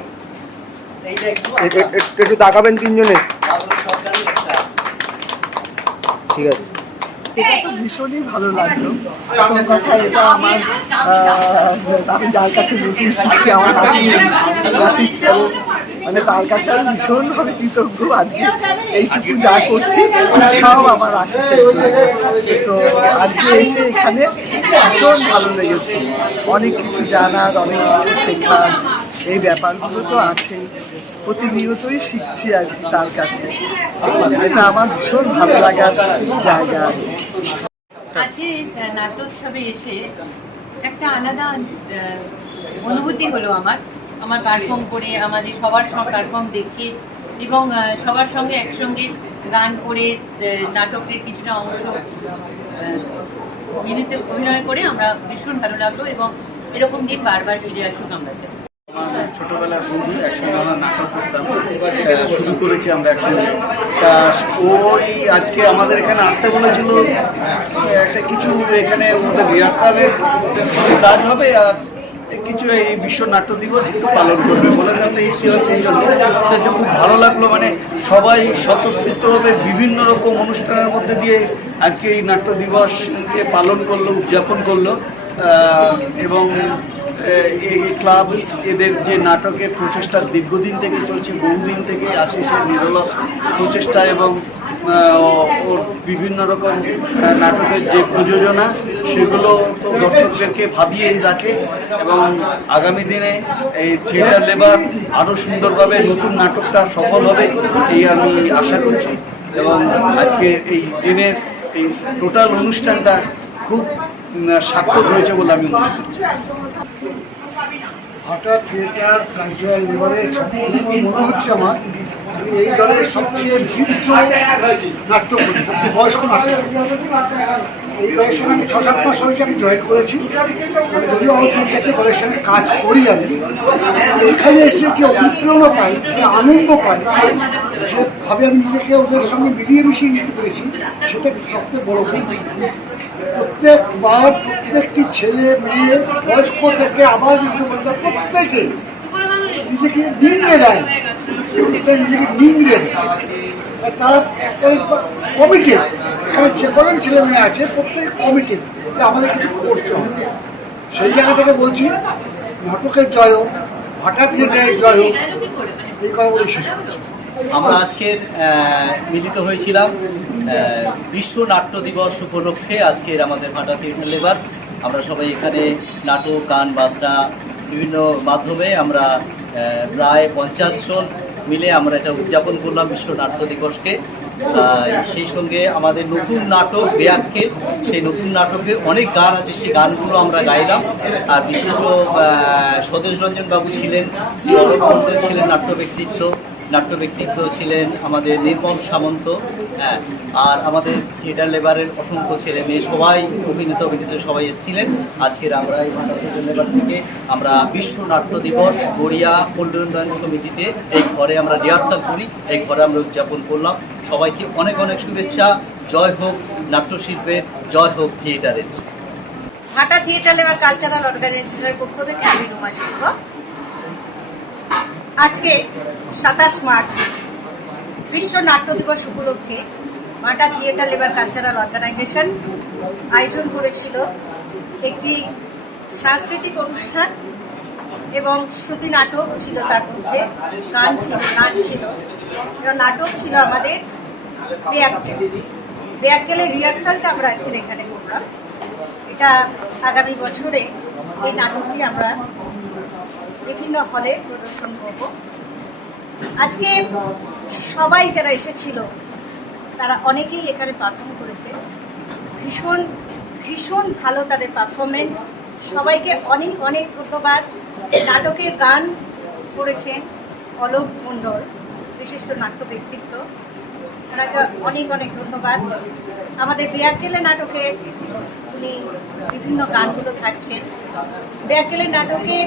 এইটা একটু তাকাবেন তিনজনে। সরকারি একটা ঠিক আছে। এটা তো ভীষণই ভালো লাগলো। প্রথম কথা, এটা আমার আমি যার কাছে নতুন শিখছি, আমার মানে তার কাছে আমি ভীষণভাবে কৃতজ্ঞ। আজকে এইটুকু যা করছি সব আমার আশিসের জন্য। তো আজকে এসে এখানে ভীষণ ভালো লেগেছে। অনেক কিছু জানার, অনেক কিছু শেখার, এই ব্যাপারগুলো তো আছেই। প্রতিনিয়তই শিখছি আর কি তার কাছে। এটা আমার ভীষণ ভালো লাগার জায়গা। আজকে নাট্যোৎসবে এসে একটা আলাদা অনুভূতি হলো আমার পারফর্ম করে, আমাদের সবার সব পারফর্ম দেখে এবং সবার সঙ্গে একসঙ্গে গান করে নাটকের কিছুটা অংশ অভিনয় করে আমরা ভীষণ ভালো লাগলো এবং এরকম দিন বারবার ফিরে আসুক আমরা চাই। ছোটবেলার বন্ধু, একসঙ্গে আমরা নাটক করতাম, শুরু করেছি আমরা একসঙ্গে। ওই আজকে আমাদের এখানে আসতে বলেছিল, একটা কিছু এখানে ওদের রিহার্সালের কাজ হবে আর কিছু এই বিশ্ব নাট্য দিবস একটু পালন করবে বলে আমরা এসেছিলাম। সেই জন্য খুব ভালো লাগলো। মানে সবাই স্বতঃস্ফূর্তভাবে বিভিন্ন রকম অনুষ্ঠানের মধ্যে দিয়ে আজকে এই নাট্য দিবসকে পালন করলো, উদযাপন করলো। এবং এই ক্লাব এদের যে নাটকের প্রচেষ্টা দীর্ঘদিন থেকে চলছে, বহুদিন থেকে আশিসের নিরলস প্রচেষ্টা এবং ওর বিভিন্ন রকম নাটকের যে প্রযোজনা, সেগুলো তো দর্শকদেরকে ভাবিয়ে রাখে এবং আগামী দিনে এই থিয়েটার লেবার আরও সুন্দরভাবে নতুন নাটকটা সফল হবে এই আমি আশা করছি। এবং আজকে এই দিনের এই টোটাল অনুষ্ঠানটা খুব সার্থক হয়েছে বলে আমি মনে করছি। ভাটা থিয়েটার কালচারাল লেবারের মনে হচ্ছে আমার এই দলের সবচেয়ে বৃদ্ধ নাট্যকর্মী, বয়স্ক নাট্যকর্মী। এই দলের সঙ্গে আমি 6-7 মাস হয়েছে আমি জয়েন করেছি। যদিও আমার 3-4টে দলের সঙ্গে কাজ করি আমি, এখানে এসে যে অনুপ্রেরণা পাই, যে আনন্দ পাই, যেভাবে আমি নিজেকে ওদের সঙ্গে মিলিয়ে মিশিয়ে নিতে পেরেছি, সেটা সবচেয়ে বড় কথা। প্রত্যেকবার প্রত্যেকটি ছেলে মেয়ে, বয়স্ক থেকে আবার প্রত্যেকে নিজেকে নিংড়ে দেয়, নিজেকে নিংড়ে দেয়। তারা কমিটেড, এখানে যে কজন ছেলে মেয়ে আছে প্রত্যেকে কমিটেড যে আমাদের কিছু করতে হবে। সেই জায়গা থেকে বলছি, নাটকের জয় হোক, ভাটা থিয়েটারের জয় হোক, এই কথা বলে শেষ করছি। আমরা আজকের মিলিত হয়েছিলাম বিশ্ব নাট্য দিবস উপলক্ষে। আজকের আমাদের ভাটা থিয়েটার লেবার আমরা সবাই এখানে নাটক, গান, বাজনা বিভিন্ন মাধ্যমে আমরা প্রায় 50 জন মিলে আমরা এটা উদযাপন করলাম বিশ্ব নাট্য দিবসকে। সেই সঙ্গে আমাদের নতুন নাটক বেয়াক্কেল, সেই নতুন নাটকের অনেক গান আছে, সেই গানগুলো আমরা গাইলাম। আর বিশিষ্ট স্বদেশ রঞ্জন বাবু ছিলেন, শ্রী অলোক মন্ডল ছিলেন নাট্য ব্যক্তিত্ব ছিলেন আমাদের নির্মল সামন্ত, হ্যাঁ, আর আমাদের থিয়েটার লেবারের অসংখ্য ছেলে মেয়ে সবাই, অভিনেতা সবাই এসেছিলেন। আজকের আমরা এই ভাটা থিয়েটার লেবার থেকে আমরা বিশ্ব নাট্য দিবস গড়িয়া পল্লী উন্নয়ন সমিতিতে এই ঘরে আমরা রিহার্সাল করি, এই ঘরে আমরা উদযাপন করলাম। সবাইকে অনেক অনেক শুভেচ্ছা। জয় হোক নাট্যশিল্পের, জয় হোক থিয়েটারের। ভাটা থিয়েটার লেবার কালচারাল অর্গানাইজেশনের পক্ষ থেকে আমি রুমা সিংহ। আজকে 27 মার্চ বিশ্ব নাট্য দিবস উপলক্ষে ভাটা থিয়েটার লেবার কালচারাল অর্গানাইজেশন আয়োজন করেছিল একটি সাংস্কৃতিক অনুষ্ঠান এবং শ্রুতি নাটক ছিল, তার মধ্যে গান ছিল, নাচ ছিল এবং নাটক ছিল আমাদের ব্যাকগেলের রিহার্সালটা আমরা আজকের এখানে করলাম। এটা আগামী বছরে এই নাটকটি আমরা বিভিন্ন হলে প্রদর্শন করব। আজকে সবাই যারা এসেছিল তারা অনেকেই এখানে পারফর্ম করেছে, ভীষণ ভীষণ ভালো তাদের পারফরমেন্স। সবাইকে অনেক অনেক ধন্যবাদ। নাটকের গান করেছেন অলোক মণ্ডল, বিশিষ্ট নাট্য ব্যক্তিত্ব, ওনাকে অনেক অনেক ধন্যবাদ। আমাদের ব্যাকগেলে নাটকের উনি বিভিন্ন গানগুলো থাকছে। ব্যাকগেলের নাটকের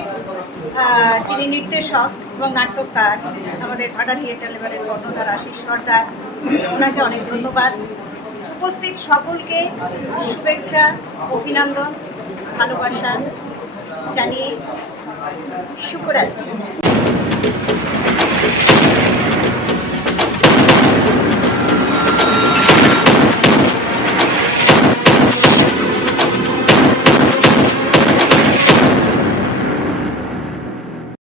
যিনি নির্দেশক এবং নাট্যকার আমাদের ভাটা থিয়েটার লেবারের কর্ণধার আশিস সর্দার, ওনাকে অনেক ধন্যবাদ। উপস্থিত সকলকে শুভেচ্ছা, অভিনন্দন, ভালোবাসা জানিয়ে শুভরাত্রি।